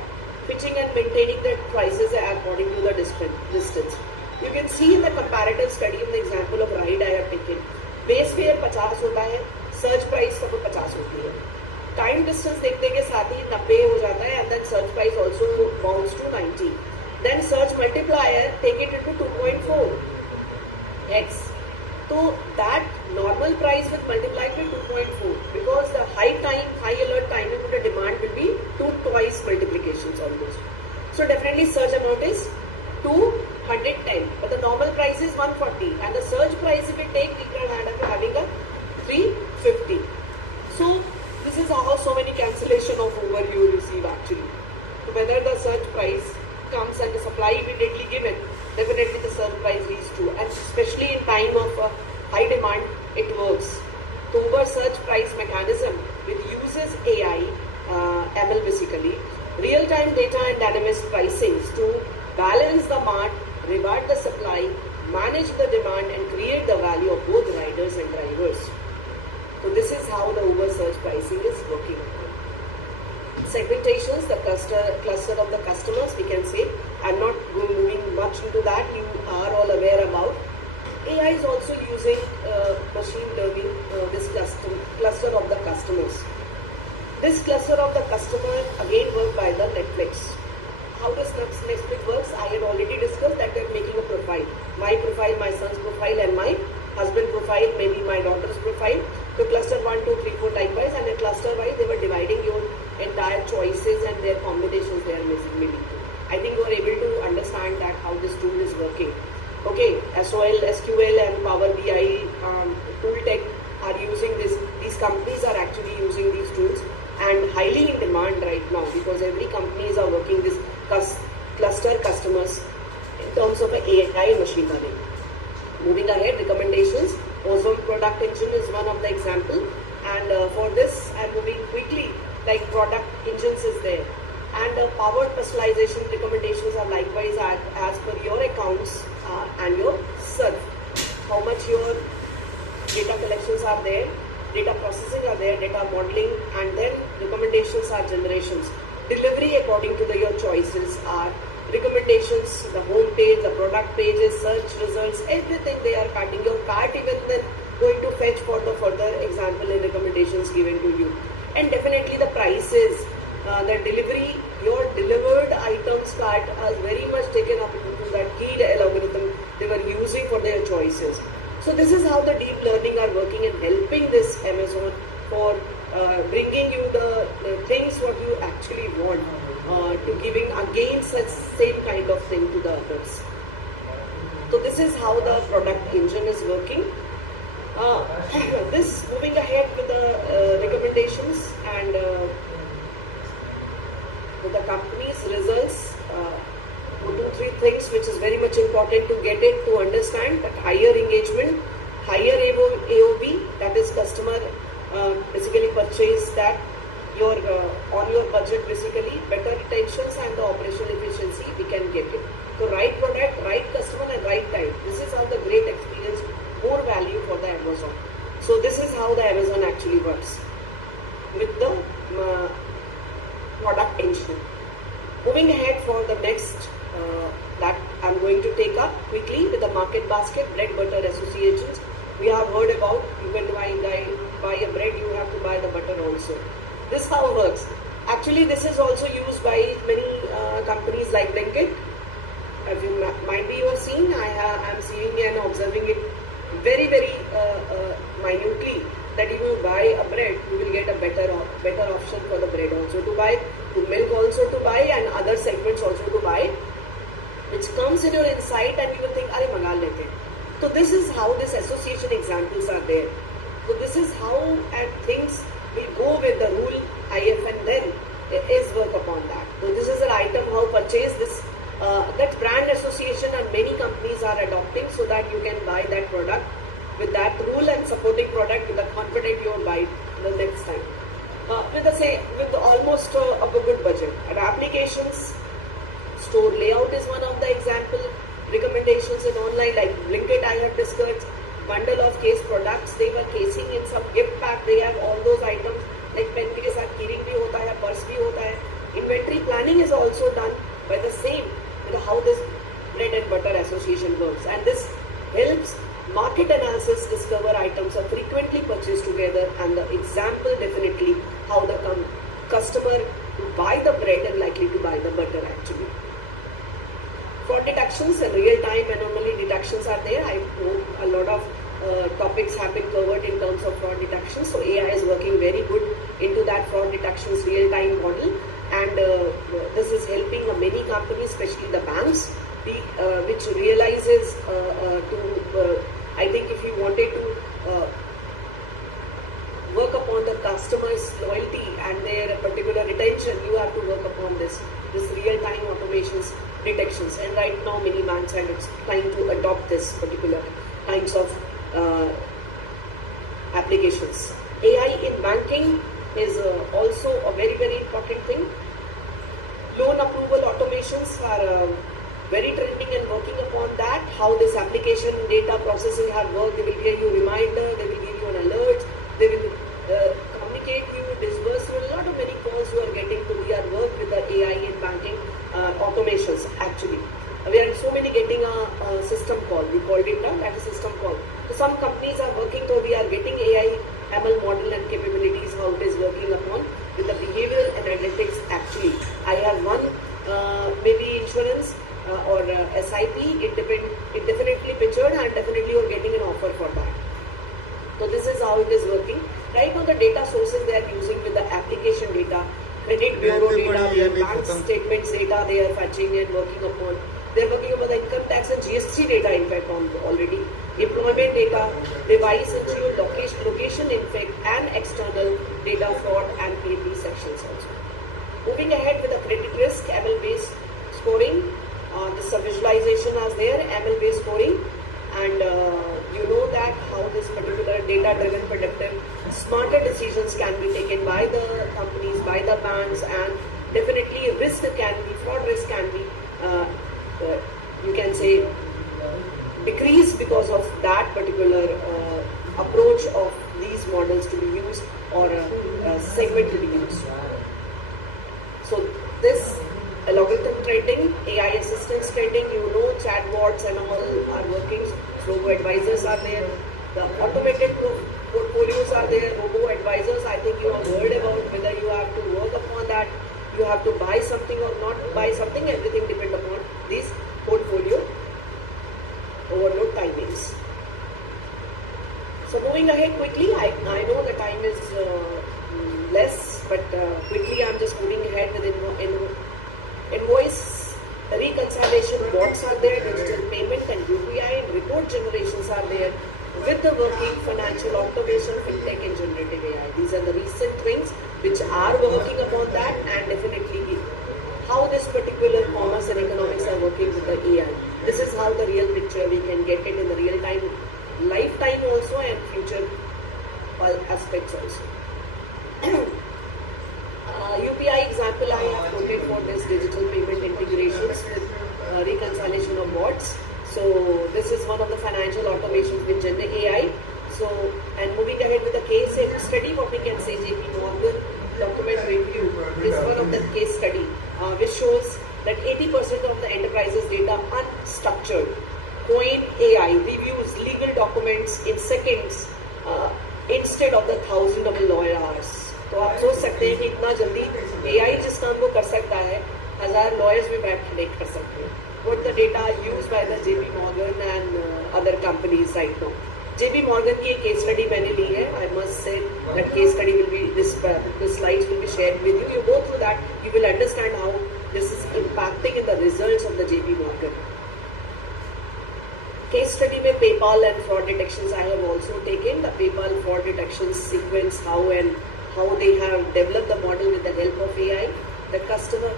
pitching and maintaining their prices according to the distance. You can see in the comparative study in the example of ride I have taken. Base fare 50 होता है, search price तब 50 होती है. Time distance देखने के साथ ही 90 हो जाता है, and then search price also bounce to 90. Then search multiplier take it into 2.4 x. So that normal price will multiply to 2.4 because the high alert time into the demand will be twice multiplications almost. So definitely search amount is 2 110, but the normal price is 140, and the surge price, if we take, we can end up having a 350. So this is how so many cancellation of Uber you receive actually. So whether the surge price comes and the supply immediately given, definitely the surge price leads to, and especially in time of high demand, it works. The Uber surge price mechanism, which uses AI, ML basically, real-time data and dynamic pricings to balance the demand, reward the supply, manage the demand, and create the value of both riders and drivers. So this is how the Uber surge pricing is working. Segmentations, the cluster of the customers, we can say. I'm not moving much into that. You are all aware about. AI is also using machine learning, this cluster of the customers. This cluster of the customer again worked by the Netflix. How does Netflix works? I had already discussed that they're making a profile. My profile, my son's profile, and my husband profile, maybe my daughter's profile. So cluster 1, 2, 3, 4 likewise, and in cluster wise they were dividing your entire choices and their combinations they are making. I think you are able to understand that how this tool is working. Okay, SOL, SQL and Power BI tool tech are using this. These companies are actually using these tools and highly in demand right now because every companies are working this cluster customers in terms of AI and machine learning. Moving ahead, recommendations. Ozone product engine is one of the example, and for this I'm moving quickly. Like product engines is there, and powered personalization recommendations are likewise as per your accounts and your surf. How much your data collections are there, data processing are there, data modeling, and then recommendations are generations. Delivery according to your choices are recommendations, the home page, the product pages, search results, everything they are cutting. Your cart even then going to fetch for the further example and recommendations given to you. And definitely the prices, the delivery, your delivered items cart are very much taken up into that key algorithm they were using for their choices. So this is how the deep learning are working and helping this Amazon for bringing you the things what you actually want, to giving again such same kind of thing to the others. So this is how the product engine is working. This moving ahead with the recommendations and with the company's results. 2-3 things which is very much important to get it to understand that higher engagement, higher AOV, that is customer basically purchase that your on your budget basically, better retentions and the operational efficiency we can get it. So right product, right customer and right time. This is how the great experience, more value for the Amazon. So this is how the Amazon actually works with the product engine. Moving ahead for the next that I'm going to take up quickly with the market basket, bread butter associations. We have heard about you can buy a bread, you have to buy the butter also. This how it works. Actually, this is also used by many companies like Blinkit. If you might be you have seen, I'm seeing and observing it very minutely that if you buy a bread, you will get a better option for the bread also to buy, to milk also to buy, and other segments also to buy, which comes in your insight and you will think, "Arey mangal lete." So this is how this association examples are there. So this is how and things will go with the rule IF and then is work upon that. So this is an item how purchase this. That brand association and many companies are adopting so that you can buy that product with that rule and supporting product with the confident you will buy the next time. With almost a good budget. And applications, store layout is one of the example. Recommendations in online like Blinkit I have discussed. Bundle of case products, they were casing in some gift pack, they have all those items like pen ke saath keyring bhi hota hai, purse bhi hota hai. Inventory planning is also done by the same with how this bread and butter association works, and this helps market analysis discover items are frequently purchased together, and the example definitely how the customer who buy the bread and likely to buy the butter actually. Fraud detections and real-time anomaly detections are there. I hope a lot of topics have been covered in terms of fraud detection. So AI is working very good into that fraud detections real-time model, and this is helping many companies, especially the banks, be which realizes I think if you wanted to work upon the customer's loyalty and their particular retention, you have to work upon this real-time automations detections. And right now, many banks are trying to adopt this particular kinds of applications. AI in banking is also a very, very important thing. Loan approval automations are very trending and working upon that. How this application data processing have worked, they will give you a reminder, they will give you an alert, they will communicate you, disburse you. A lot of many calls you are getting to we are work with the AI in banking automations actually. We are so many getting a system call. We called it that a system call. So some companies are working though we are getting AI ML model and capabilities, how it is working upon with the behavioral analytics actually. I have one maybe insurance or SIP, it definitely pictured and definitely you're getting an offer for that. So this is how it is working. Right now the data sources they are using with the application data, credit bureau data, bank statements data they are fetching and working upon. They are working upon the income tax and GST data in fact already. Employment data, device issue, location in fact and external data fraud and PAP sections also. Moving ahead with the credit risk, ML based scoring. This visualization is there, ML based scoring, and you know that how this particular data driven predictive smarter decisions can be taken by the companies, by the banks, and definitely risk can be, fraud risk can be you can say decrease because of that particular approach of these models to be used or segment to be used. So this algorithm trading, AI assistance trading, you know chatbots and all are working, robo-advisors are there, the automated portfolios are there, robo-advisors, I think you have heard about whether you have to work upon that, you have to buy something or not buy something, everything depends upon these portfolio overload timings. So moving ahead quickly, I know the time is less, but quickly I'm just moving ahead with invoice reconciliation bots are there, digital payment and UPI, report generations are there, with the working financial automation, fintech and generative AI. These are the recent things which are working upon that, and definitely how this particular commerce and economics are working with the AI. This is how the real picture we can get it in the real time, lifetime also and future aspects also. UPI example I have quoted for this digital payment integrations with reconciliation of bots. So this is one of the financial automations with Gen AI. So, and moving ahead with the case study, what we can say, JP Morgan document review is one of the case study which shows that 80% of the enterprises data unstructured. Coin AI reviews legal documents in seconds instead of the 1,000 of lawyer hours. तो आप सोच सकते हैं कि इतना जल्दी AI जिस काम को कर सकता है, 1000 lawyers भी बैठ नहीं कर सकते. What the data used by the JP Morgan and other companies right now. JP Morgan की एक case study मैंने ली है. I must say that case study will be the slides will be shared with you. You go through that, you will understand how this is impacting in the results of the JP Morgan. Case study में PayPal and fraud detections I have also taken. The PayPal fraud detection sequence, how they have developed the model with the help of AI. The customer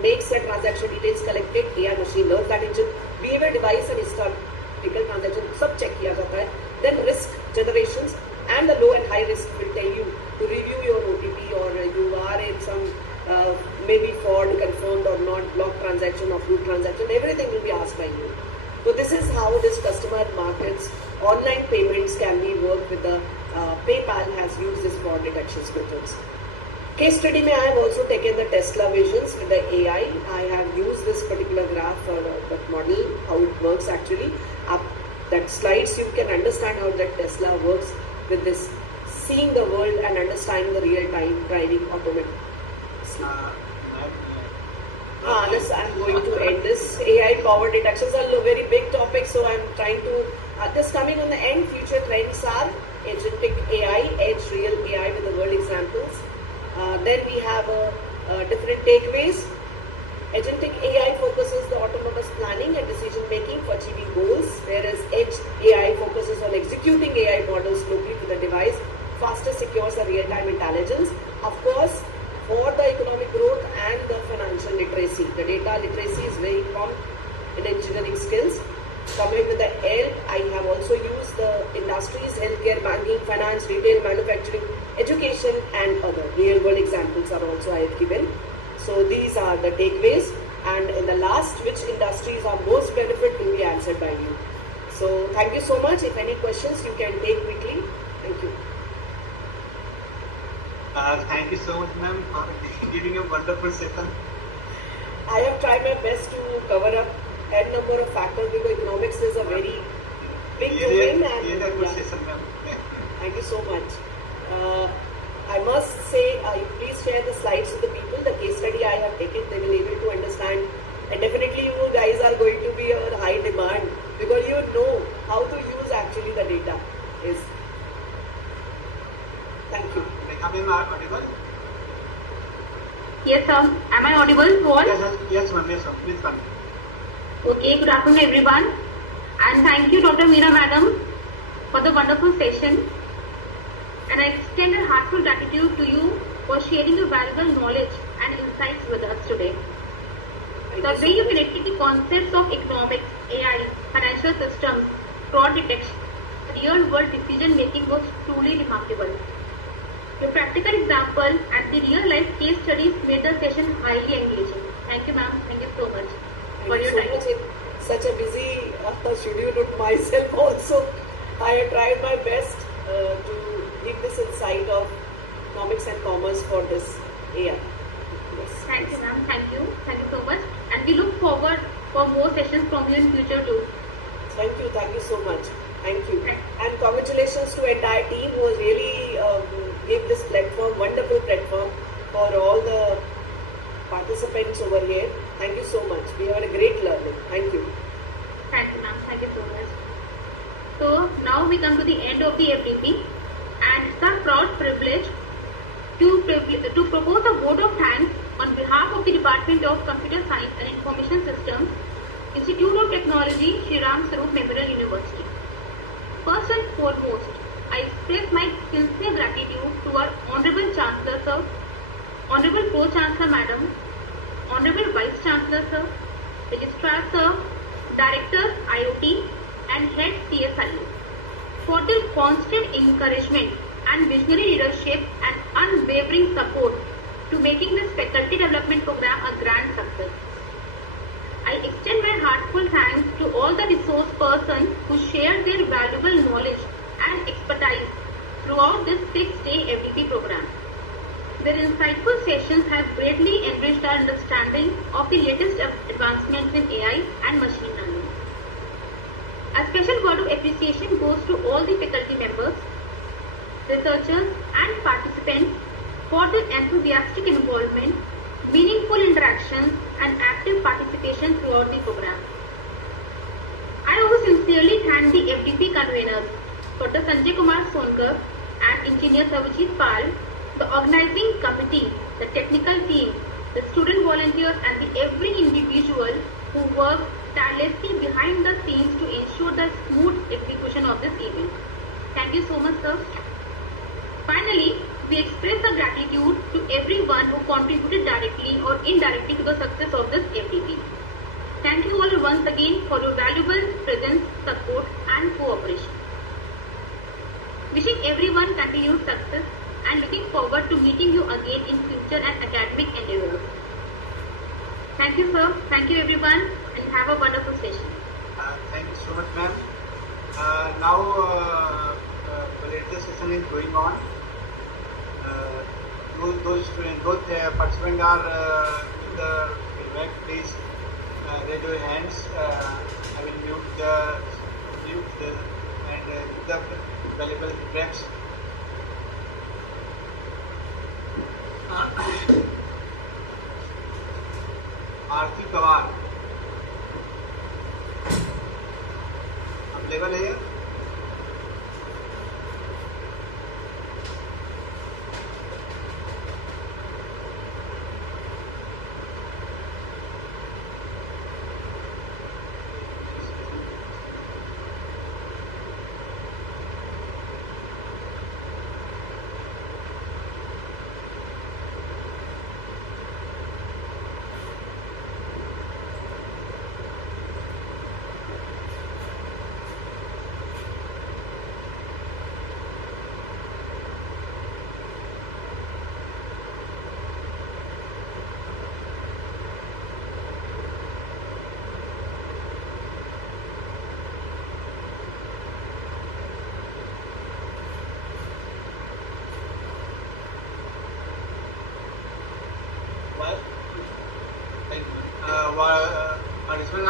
makes the transaction details collected, AI machine learns that engine, behavior device and historical transaction सब check किया जाता है. Then risk generations and the low and high risk will tell you to review your OTP or you are in some maybe fraud confirmed or not, block transaction or fruit transaction, everything will be asked by you. So this is how this customer markets online payments can be worked with the PayPal has used this fraud detection methods. Case study में I have also taken the Tesla visions with the AI. I have used this particular graph or that model, how it works actually. That slides you can understand how that Tesla works with this seeing the world and understanding the real-time driving automatic. This I'm going to end this. AI power detections are a very big topic, so I'm trying to. This coming on the end. Future trends are agentic AI, edge real AI with the world examples. Then we have different takeaways. Agentic AI focuses the autonomous planning achieving goals, whereas Edge AI focuses on executing AI models locally to the device, faster, secures, and real-time intelligence. Of course, for the economic growth and the financial literacy, the data literacy is very important in engineering skills. Coming with the help, I have also used the industries, healthcare, banking, finance, retail, manufacturing, education, and other real-world examples are also I have given. So these are the takeaways. And in the last, which industries are most benefit will be answered by you. So thank you so much. If any questions, you can take quickly. Thank you. Thank you so much, ma'am, for giving a wonderful session. I have tried my best to cover up n number of factors because economics is a very big domain. Really a good session, ma'am. Thank you so much. I must say, please share the slides with the people. The case study I have taken, they will be able to understand. And definitely you guys are going to be a high demand because you know how to use actually the data. Thank you. Am I audible? Yes, sir. Am I audible to all? Yes, ma'am. Yes, ma'am. Please come. Okay, good afternoon, everyone. And thank you, Dr. Meena Madam, for the wonderful session. And I extend a heartfelt gratitude to you for sharing your valuable knowledge and insights with us today. The way you connected the concepts of economics, AI, financial systems, fraud detection, real-world decision-making was truly remarkable. Your practical example and the real-life case studies made the session highly engaging. Thank you, ma'am. Thank you so much for your time. Much in such a busy schedule of myself also. I have tried my best to give this insight of economics and commerce for this AI. Yes. Thank you, ma'am. Thank you. Thank you so much. And we look forward for more sessions from you in future too. Thank you. Thank you so much. Thank you. And congratulations to entire team who has really gave this platform, wonderful platform for all the participants over here. Thank you so much. We have a great learning. Thank you. Thank you, ma'am. Thank you so much. So now we come to the end of the FDP, and it's our proud privilege to propose a vote of thanks on behalf of the Department of Computer Science and Information Systems, Institute of Technology, Shri Ram Sarup Memorial University. First and foremost, I express my sincere gratitude to our Honorable Chancellor Sir, Honorable Pro-Chancellor Madam, Honorable Vice Chancellor Sir, Registrar Sir, Directors IoT and Head CSIU for their constant encouragement and visionary leadership and unwavering support to making this faculty development program a grand success. I extend my heartfelt thanks to all the resource persons who shared their valuable knowledge and expertise throughout this 6-day FDP program. Their insightful sessions have greatly enriched our understanding of the latest advancements in AI and machine learning. A special word of appreciation goes to all the faculty members, researchers and participants for their enthusiastic involvement, meaningful interactions and active participation throughout the program. I also sincerely thank the FDP conveners, Dr. Sanjay Kumar Sonkar and Engineer Savajit Pal, the organizing committee, the technical team, the student volunteers and every individual who worked tirelessly behind the scenes to ensure the smooth execution of this event. Thank you so much, sir. Finally, we express our gratitude to everyone who contributed directly or indirectly to the success of this FDP. Thank you all once again for your valuable presence, support and cooperation. Wishing everyone continued success and looking forward to meeting you again in future and academic endeavors. Thank you, sir. Thank you, everyone, and have a wonderful session. Thank you so much, ma'am. Now, the latest session is going on. Those participants are in the feedback. Please raise your hands. I will mute the and give the valuable feedbacks. Aarti Pawar available है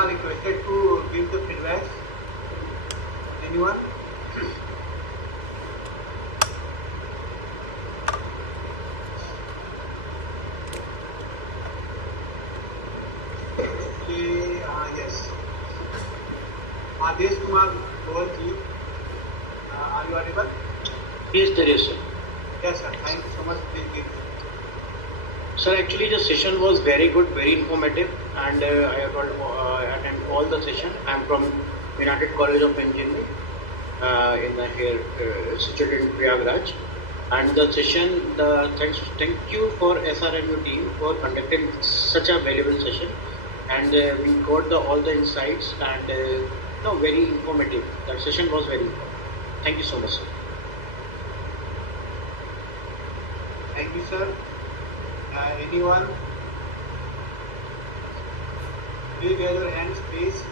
are requested to give the feedback. Anyone? Okay, yes. Adesh Kumar Govalji, are you audible? Yes, there is, sir. Yes, sir. Thank you so much. Please give. Sir, actually the session was very good, very informative, and I have attended all the session. I am from United College of Engineering situated in Prayagraj. And the session, thank you for SRMU team for conducting such a valuable session, and we got all the insights and very informative. That session was very important. Thank you so much, sir. Thank you, sir. Anyone? Please raise your hands, please.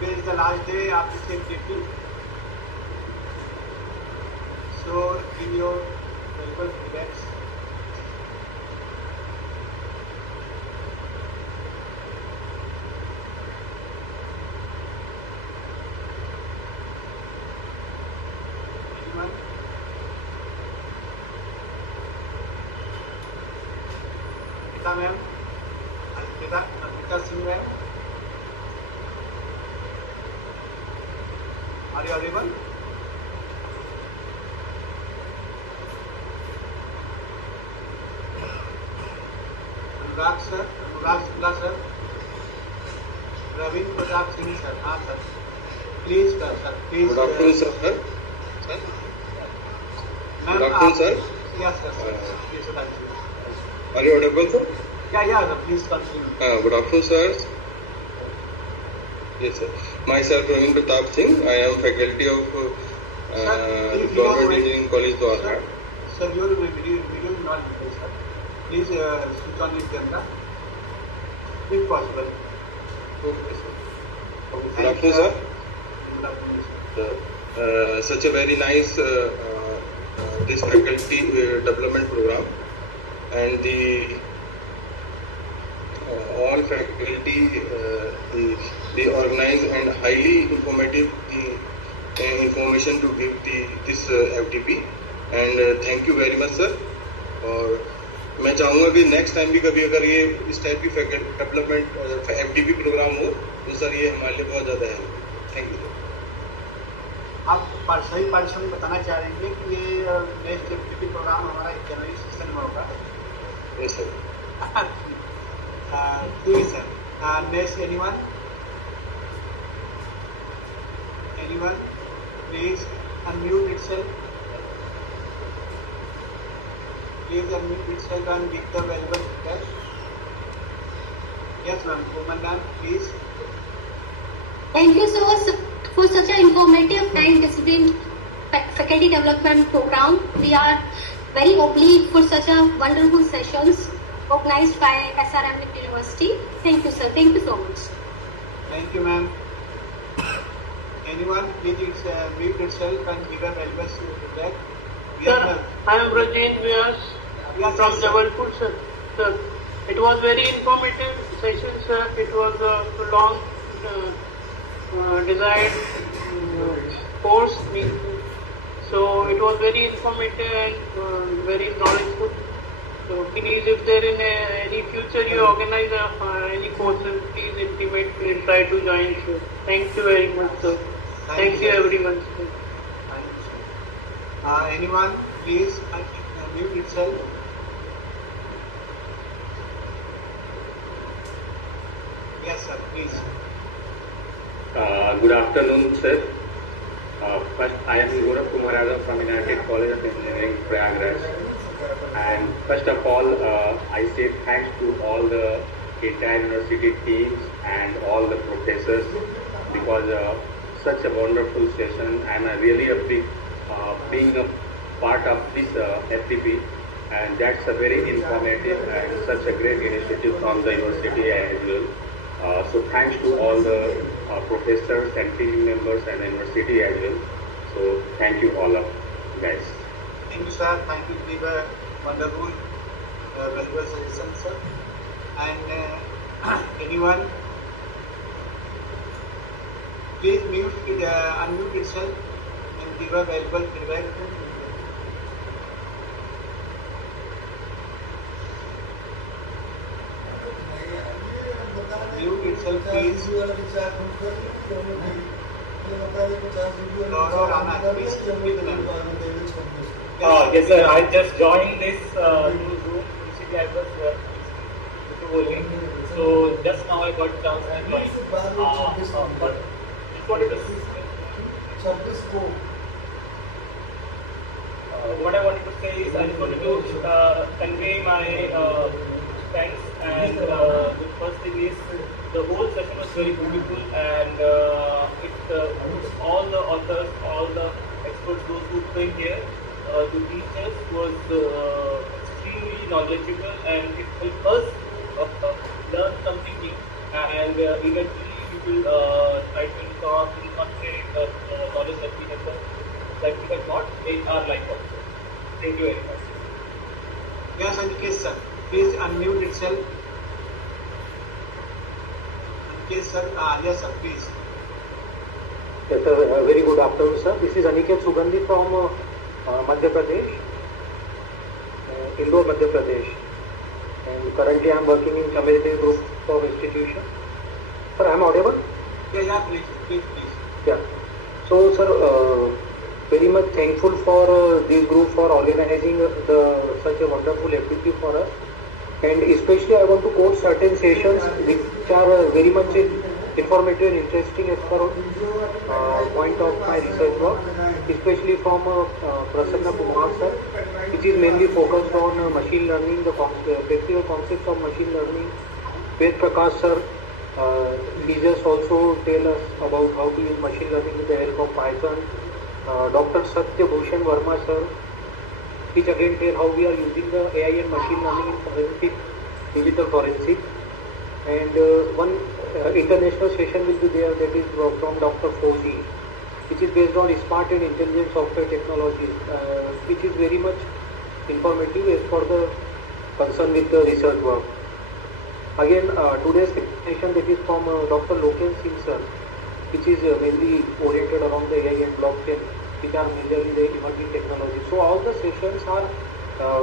Today is the last day after safety. So, give your valuable feedbacks. Anyone? Anita ma'am? Anita Singh ma'am? Are you audible? Anurag sir, Anurag Shukla sir, Ravin Pratap Singh sir, sir. Please, sir, please. Good afternoon, sir. Ma'am, Good afternoon, sir. Yes, sir. Please, sir. Are you audible, sir? Yeah, sir. Please continue. Good afternoon, sir. Yes, sir. Myself, Ravin Pratap Singh. I am faculty of Government Engineering College, Dwarka. Sir, your video is not visible, sir. Please switch on your camera, if possible. Okay, sir. Good Thank afternoon, you, sir. Good afternoon, sir. Such a very nice this faculty development program, and the all faculty they organize and highly informative information to give this FDP, and thank you very much, sir. और मैं चाहूँगा कि next time भी कभी अगर ये इस type की डेवलपमेंट FDP प्रोग्राम हो तो सर ये हमारे लिए बहुत ज़्यादा है. Thank you. आप सही पार्टिशन में बताना चाह रहे हैं कि ये नेक्स्ट FDP प्रोग्राम हमारा जनवरी सेशन में होगा. Yes sir. ठीक है sir. Next anyone? Anyone? Please unmute itself. Please unmute itself and give the valuable feedback. Yes, ma'am. Woman, ma'am, please. Thank you so much for such an informative and disciplined faculty development program. We are very obliged for such a wonderful sessions organized by SRMU University. Thank you, sir. Thank you so much. Thank you, ma'am. Anyone, please mute itself and give a valuable feedback. Sir, I am Rajen Vyas from Jabalpur, sir. Sir, it was very informative session, sir. It was a long desired course, so it was very informative and very knowledgeable. So please, if there in any future you organize any courses, please intimate me and try to join, sir. Thank you very much, sir. Thank you, everyone. Sir. Thank you, sir. Anyone, please mute itself. Yes, sir, please. Good afternoon, sir. First, I am Gaurav Kumar from United College of Engineering, Prayagraj. And first of all, I say thanks to all the entire university teams and all the professors because such a wonderful session. I'm really a big being a part of this FTP, and that's a very informative and such a great initiative from the university as well. So thanks to all the professors and team members and the university as well. So thank you all of you guys. Thank you, sir. Thank you for the wonderful valuable suggestion, sir. And Anyone? Please unmute itself and give a valuable feedback. Mute itself, please. Gaurav Rana, please speak now. Yes, sir. I just joined this new Zoom. Basically, I was only. So just now I got a chance to join. But just wanted to what I wanted to say is I just wanted to convey my thanks. And the first thing is the whole session was very beautiful, and all the authors, all the experts, those who came here to teach us was extremely knowledgeable, and it helped us learn something new, and eventually we will try to incorporate the knowledge that we have got in our life also. Thank you very much. Yes, Aniket sir, please unmute itself. Aniket sir, yes sir, please. Yes, sir. Very good afternoon, sir. This is Aniket Sugandhi from Madhya Pradesh, Indore, Madhya Pradesh. And currently I am working in Chameritai Group of Institution. Sir, I am audible? Yeah, please. Yeah. So, sir, very much thankful for this group for organizing such a wonderful activity for us. And especially I want to quote certain sessions which are very much informative and interesting as per point of my research work, especially from Prasanna Kumar sir, which is mainly focused on machine learning, the practical concepts of machine learning. Ved Prakash sir, he just also tell us about how to use machine learning with the help of Python. Dr. Satya Bhushan Verma sir, which again tell how we are using the AI and machine learning in forensic, digital forensic. And one international session will be there, that is from Dr. Fauzi, which is based on smart and intelligent software technologies, which is very much informative as for the concern with the research work. Again, today's session that is from Dr. Loken Singh sir, which is mainly oriented around the AI and blockchain, which are majorly the emerging technologies. So all the sessions are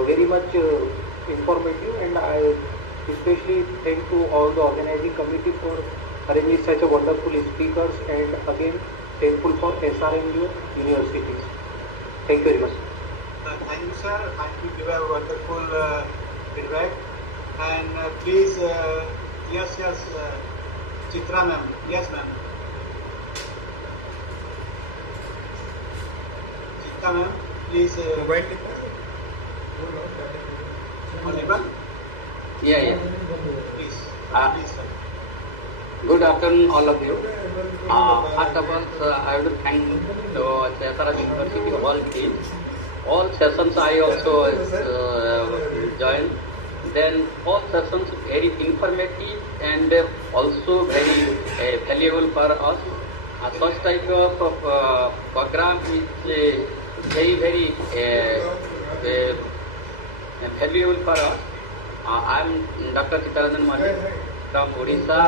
very much informative, and I especially thank to all the organizing committee for arranging such a wonderful speakers, and again thankful for SRMU universities. Thank you very much. Thank you, sir. Thank you. Give a wonderful feedback. And please, yes, Chitra ma'am. Yes, ma'am. Chitra ma'am, please. Audible? Yeah. Please, sir. Good afternoon, all of you. First of all, I would thank the SRM University all team. All sessions I also joined. Then all sessions very informative and also very valuable for us. Such type of program is very valuable for us. I am Dr. Chitranjan Malik from Odisha,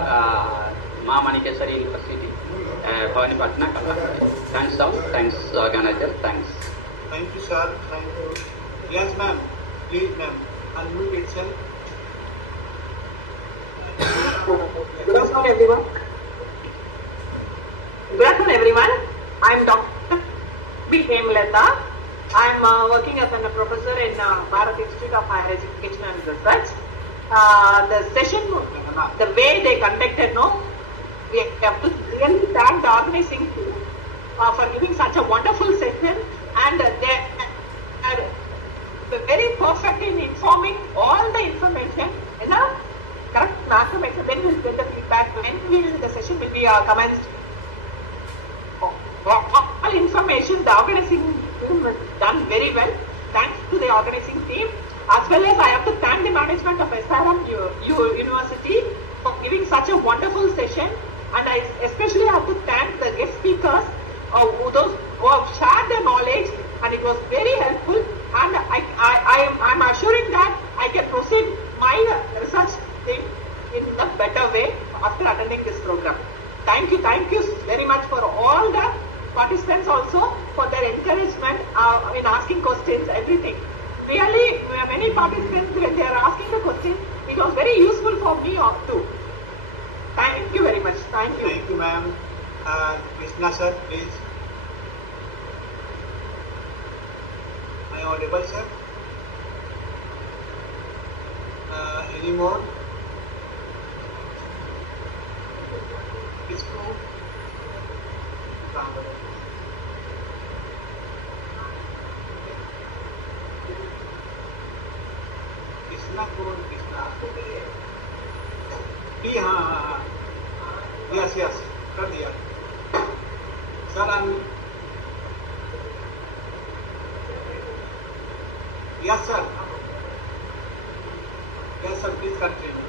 Ma Manikeshwari University, Bhavani Patna, Karnataka. Thanks all, thanks organizer, thanks. Thank you, sir. Thank you. Yes, ma'am. Please, ma'am. Unmute itself. Good afternoon, everyone. I am Dr. B. Hemlata. I am working as a professor in Bharat Institute of Higher Education and Research. The session, the way they conducted, we have to really thank the organizing team for giving such a wonderful session, and they are very perfect in informing all the information in a correct information. Then we will get the feedback when the session will be commenced. All information the organizing team has done very well. Thanks to the organizing team, as well as I have to thank the management of SRMU University for giving such a wonderful session, and I especially have to thank the guest speakers, those who have shared their knowledge, and it was very helpful. And I'm assuring that I can proceed my research thing in in a better way after attending this program. Thank you very much for all the participants also for their encouragement in asking questions, everything. Really, many participants, when they are asking the question, it was very useful for me too. Thank you very much. Thank you. Thank you, ma'am. Krishna sir, please. Am I audible, sir? Any more? Kisco? Krishna code, Krishna. हाँ yes yes कर दिया sir yes sir please continue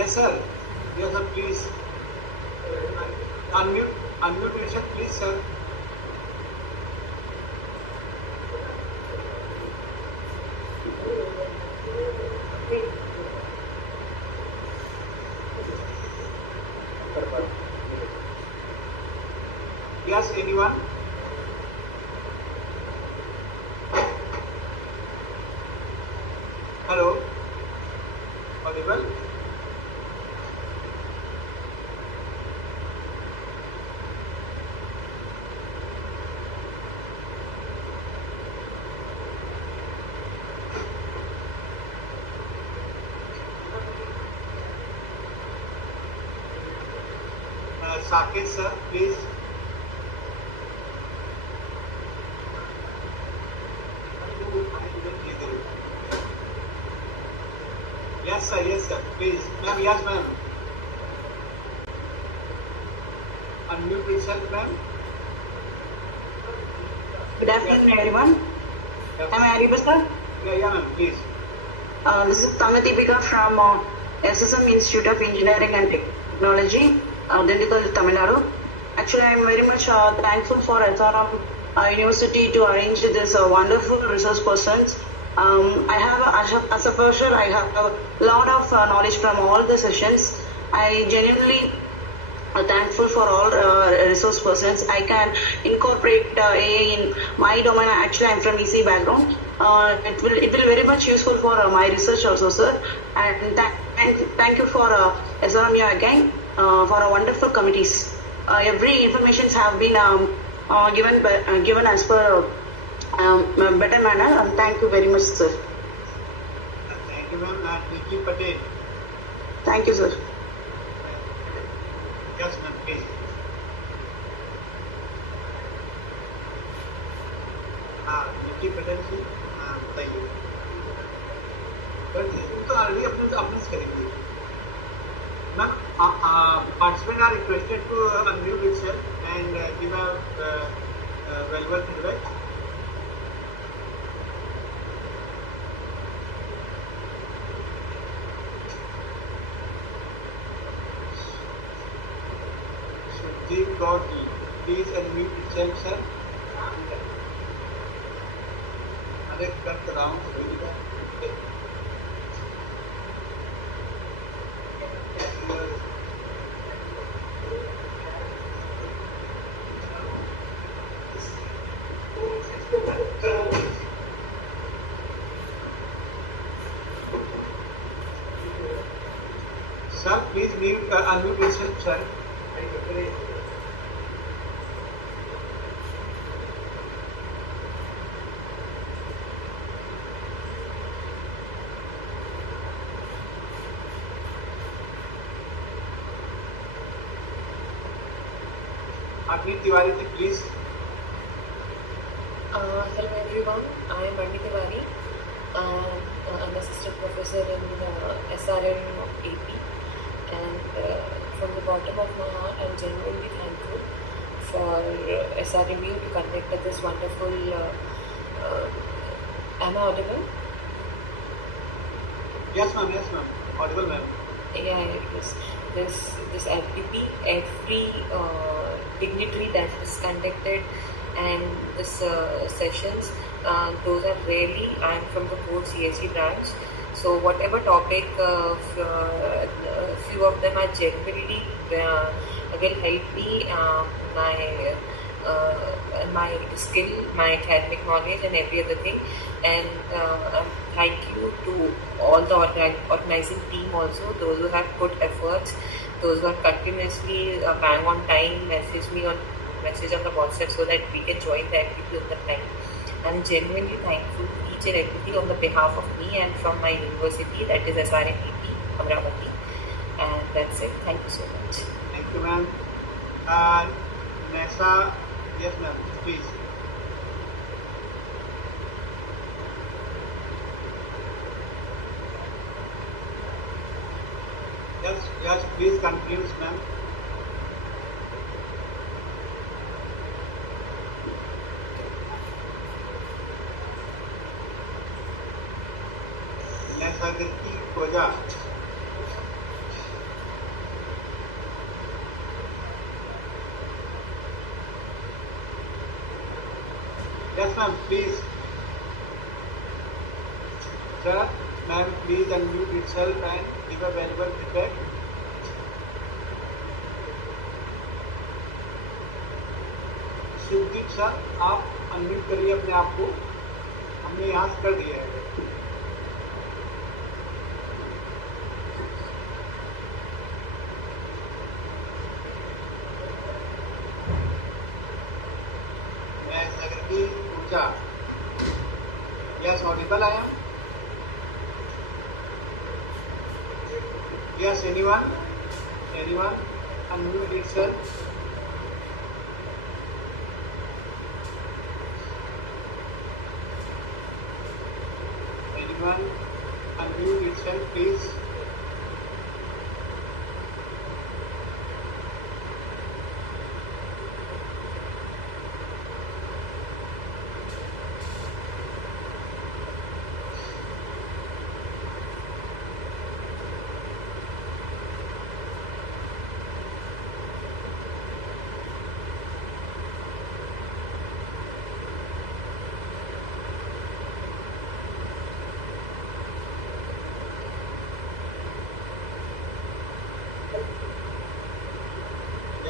yes sir please unmute yourself, please, sir. Yes, anyone? Hello? Audible? Saket sir, please. Yes sir, please. Ma'am, yes ma'am. Unmute yourself, ma'am. Good afternoon, everyone. Yes. Am I audible, sir? Yeah, ma'am, please. This is Tangatipika from SSM Institute of Engineering and Technology, Dindigul, Tamil Nadu. Actually, I am very much thankful for SRM University to arrange this wonderful resource persons. As a person, I have a lot of knowledge from all the sessions. I genuinely thankful for all resource persons. I can incorporate AI in my domain. Actually, I'm from EC background. It will very much useful for my research also, sir. And thank you for SRMU again for a wonderful committees. Every information have been given as per better manner. Thank you very much, sir. Thank you, ma'am. And Nikki Patel. Thank you, sir. Yes, ma'am, please. निकी पटेल जी बताइए तो already अपने करेंगे ma'am participants are requested to unmute itself and give a valuable feedback. Sudeep Gauri, please unmute itself, sir. Cut the round. Sir, please unmute yourself, sir. Agni Tiwari, please. Hello everyone, I am Agni Tiwari. I'm assistant professor in SRM AP, and from the bottom of my heart, I'm genuinely thankful for SRMU to conduct this wonderful. Am I audible? Yes, ma'am. Audible, ma'am. Yeah, it was. this FDP, every dignitary that is conducted and this sessions, those are really, I'm from the core CSE branch, so whatever topic, few of them are genuinely will help me my skill, my academic knowledge and every other thing. And thank you to all the organizing team also, those who have put efforts, those who have continuously bang on time, message on the WhatsApp so that we can join the activity on the time. I'm genuinely thankful to each and everything on the behalf of me and from my university, that is SRMU, Amravati. And that's it. Thank you so much. Thank you, ma'am. Nessa, yes, ma'am, please. Yes, please continue, ma'am. Nessa Kirti Koja. Yes, ma'am, please. Sir, ma'am, please unmute itself and give a valuable feedback. Shivdeep sir, आप unmute करिए अपने आप को, हमने यहाँ से कर दिया है। मैं सागर की ऊंचा, yes audible I am, yes anyone unmute itself. Unmute itself, please.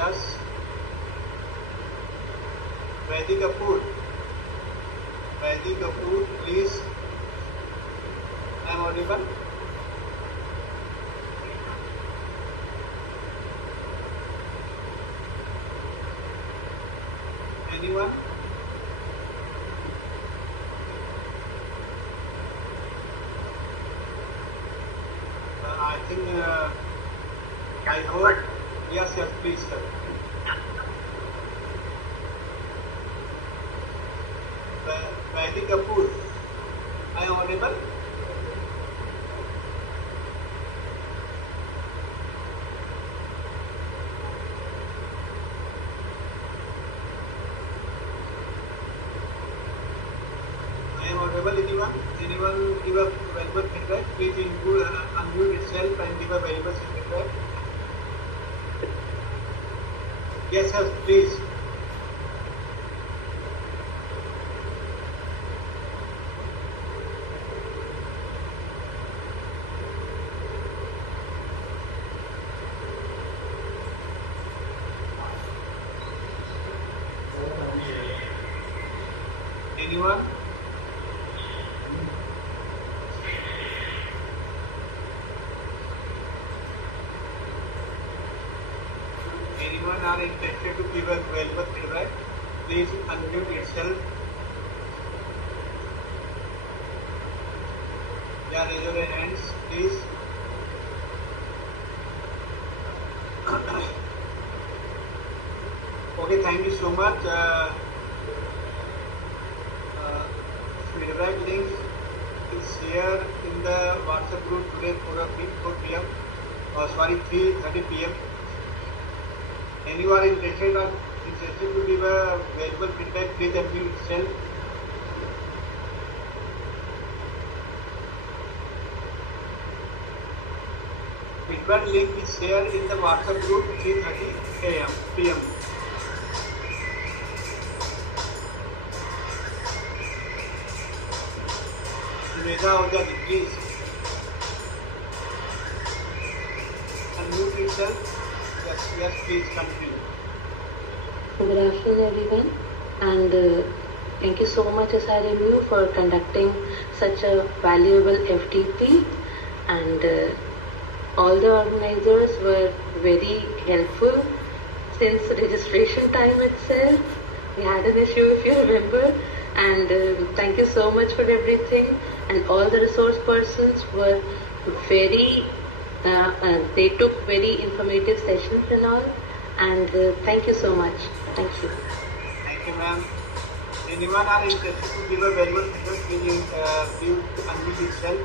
Yes. Vaidi Kapoor, please. I am audible. Anyone? I think I heard. Yes, please, sir. Vaidi Kapoor, I am audible. I am audible. Anyone give a valuable feedback? Please unmute itself and give a valuable feedback. Yes, sir, please. Anyone? Anyone are interested to give a valuable feedback? Please unmute yourself. Yeah, raise your hands, please. Okay, thank you so much. Feedback link is here in the WhatsApp group today 4 p.m. 3:30 p.m. Anyone interested to give a valuable feedback, please unmute yourself. Feedback link is shared in the WhatsApp group 3:30 p.m. Sumedha Ojani, please. Unmute yourself. Yes, please continue. Good afternoon, everyone, and thank you so much, SRMU, for conducting such a valuable FTP. And all the organizers were very helpful since registration time itself. We had an issue, if you remember, and thank you so much for everything. And all the resource persons were very, they took very informative sessions and all. And thank you so much. Thank you. Thank you, ma'am. Anyone are interested to give a valuable feedback? Please unmute yourself.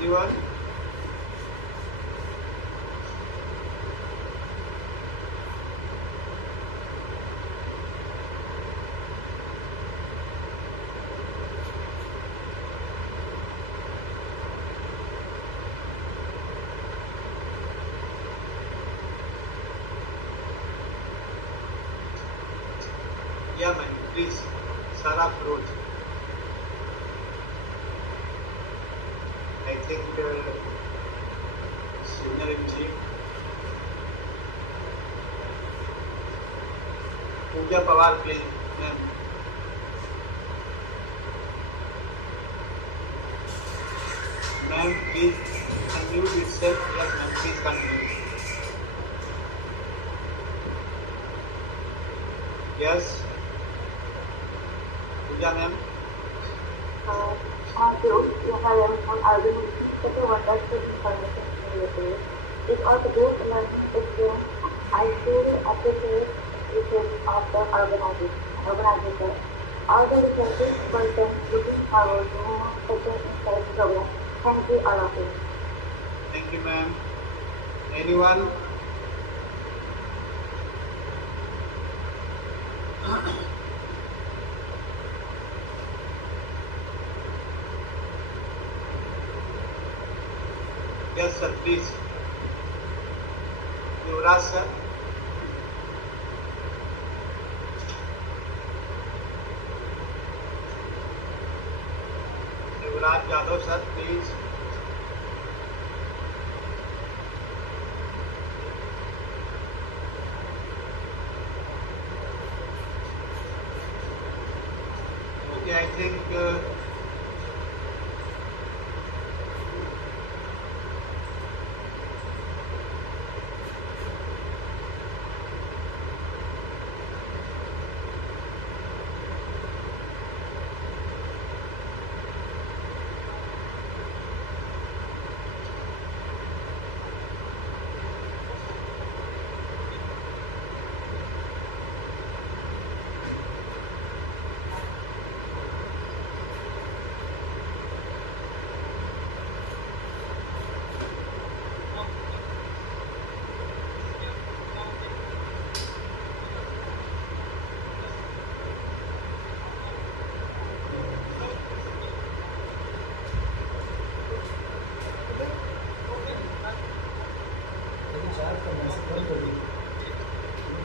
Anyone? Yeah, ma'am. Please, Sarah Feroz. I think Senior MG. Pooja Pawar, please, ma'am. Ma'am, please unmute yourself. Yes, ma'am. Please continue. Yes. Pooja, ma'am. Thank you. You have everyone organizing such a wonderful information in your day. It was a good learning experience. I truly appreciate the effort of the organizer. All the researchers person looking forward to such an insight program. Thank you all of you. Thank you, ma'am. Anyone? Yes, sir, please. Yuvraj, sir. Yuvraj Yadav, sir, please. Okay, I think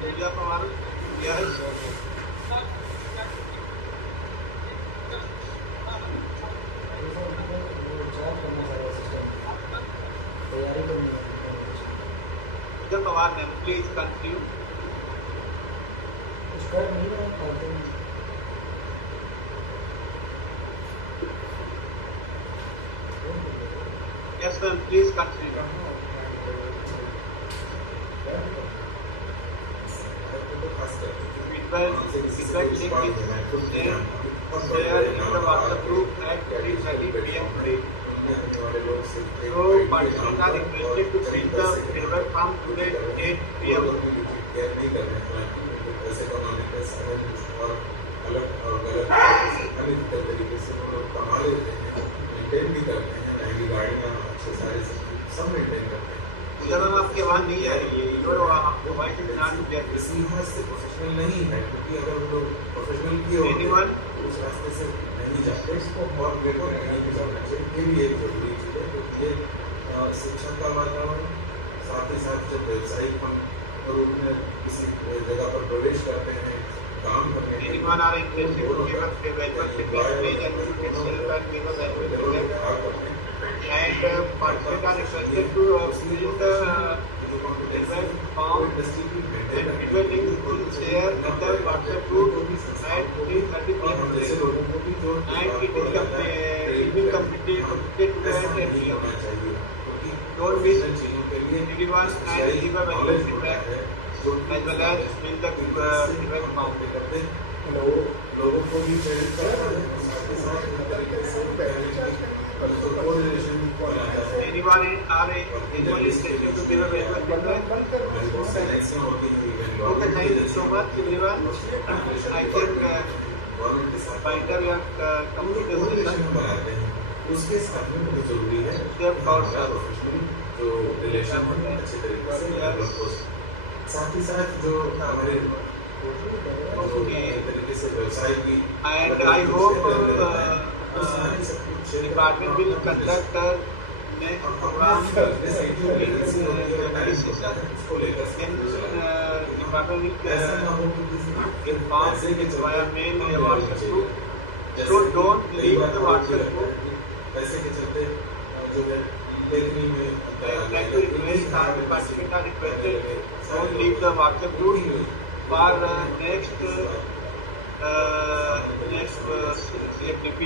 Pooja Pawar, yes. Pooja Pawar, ma'am, please continue. Yes, ma'am, please continue. Feedback link is shared in the WhatsApp group at 3:30 p.m. today. So participants are requested to fill the feedback form today at 8 p.m. Pooja ma'am आपकी आवाज नहीं आ रही है voice is not clear. इसी लिहाज से professional नहीं है, क्योंकि अगर वो लोग प्रोफेशनल किए होते तो उस रास्ते से नहीं जाते और बिल्कुल नहीं भी जाना चाहिए। ये भी एक जरूरी चीज़ है, क्योंकि शिक्षा का वातावरण, साथ ही साथ जब व्यावसायिक हम रूप में किसी जगह पर प्रवेश करते हैं काम करने के लिए, and participants are requested to fill the event form and video link to share in the WhatsApp group at 3:30 p.m. and it will be completed today at 8 p.m. Don't miss everyone and leave a valuable feedback as well as fill the event form. लोगों को भी प्रेरित करता है, साथ ही साथ इस तरीके से कोऑर्डिनेशन बनाता है। Anyone is taking to give a valuable feedback? Okay, thank you so much, everyone. I think find out your computer session. उसके साथ में बहुत जरूरी है प्रोफेशनल जो रिलेशन है अच्छे तरीके से डेवलप हो। साथ ही साथ जो हमारे तरीके से व्यवसाय की and I hope department will conduct next program in January session. Then department will inform via mail or WhatsApp group. So don't leave the WhatsApp group. पैसे के चलते जो है लेखनी में like to request our participants are requested don't leave the WhatsApp group for next CFDP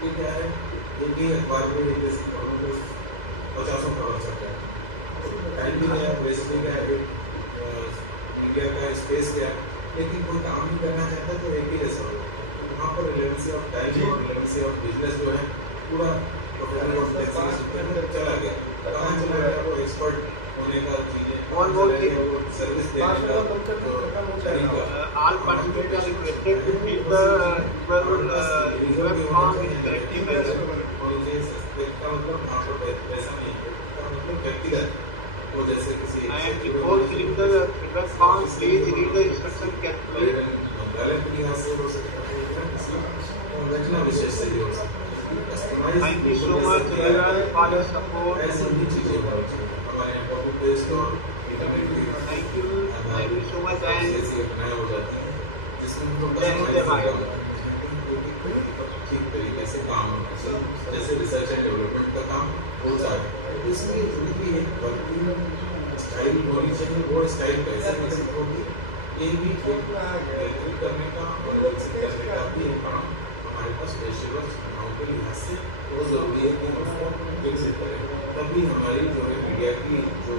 ठीक है, एक ही अखबार में एक जैसी खबरों को 50 खबर सकता है। टाइम भी गया, प्रेस भी गया, मीडिया का स्पेस गया, लेकिन कोई काम नहीं करना चाहता तो एक ही जैसा होगा। वहाँ पर रिलेवेंसी ऑफ टाइम और रिलेवेंसी ऑफ बिजनेस जो है पूरा प्रोफेशनल चला गया। कहाँ चला गया वो एक्सपर्ट होने का चीजें और सर्विस देने का तरीका। all participants are requested to keep the web form in correctly manner. इसका मतलब आप पैसा नहीं है, इसका मतलब व्यक्तिगत वो जैसे किसी and before filling the web form please read the instruction carefully. मंत्रालय के लिहाज से हो सकता है या किसी रचना विशेष से भी हो सकता है। Thank you so much everyone for your support. ऐसी भी चीजें हमारे यहाँ कॉपी पेस्ट और thank you so much and ऐसी घटनाएं हो जाती हैं जिसमें हम लोग ठीक तरीके से काम होना चाहिए, जैसे रिसर्च एंड डेवलपमेंट का काम हो जाए। इसलिए भी एक वर्किंग स्टाइल होनी चाहिए, वो स्टाइल कैसे विकसित होगी ये भी बेहतरी करने का और विकसित करने का भी एक काम हमारे पास पेशेवर सूचनाओं के लिहाज से बहुत जरूरी है कि हम उसको विकसित करें। तभी हमारी जो है मीडिया की जो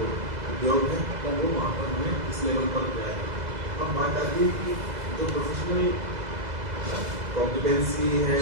उद्योग है वो वहाँ पर हमें इस लेवल पर जाए। अब बात आती है कि जो प्रोफेशनल कॉम्पिटेंसी है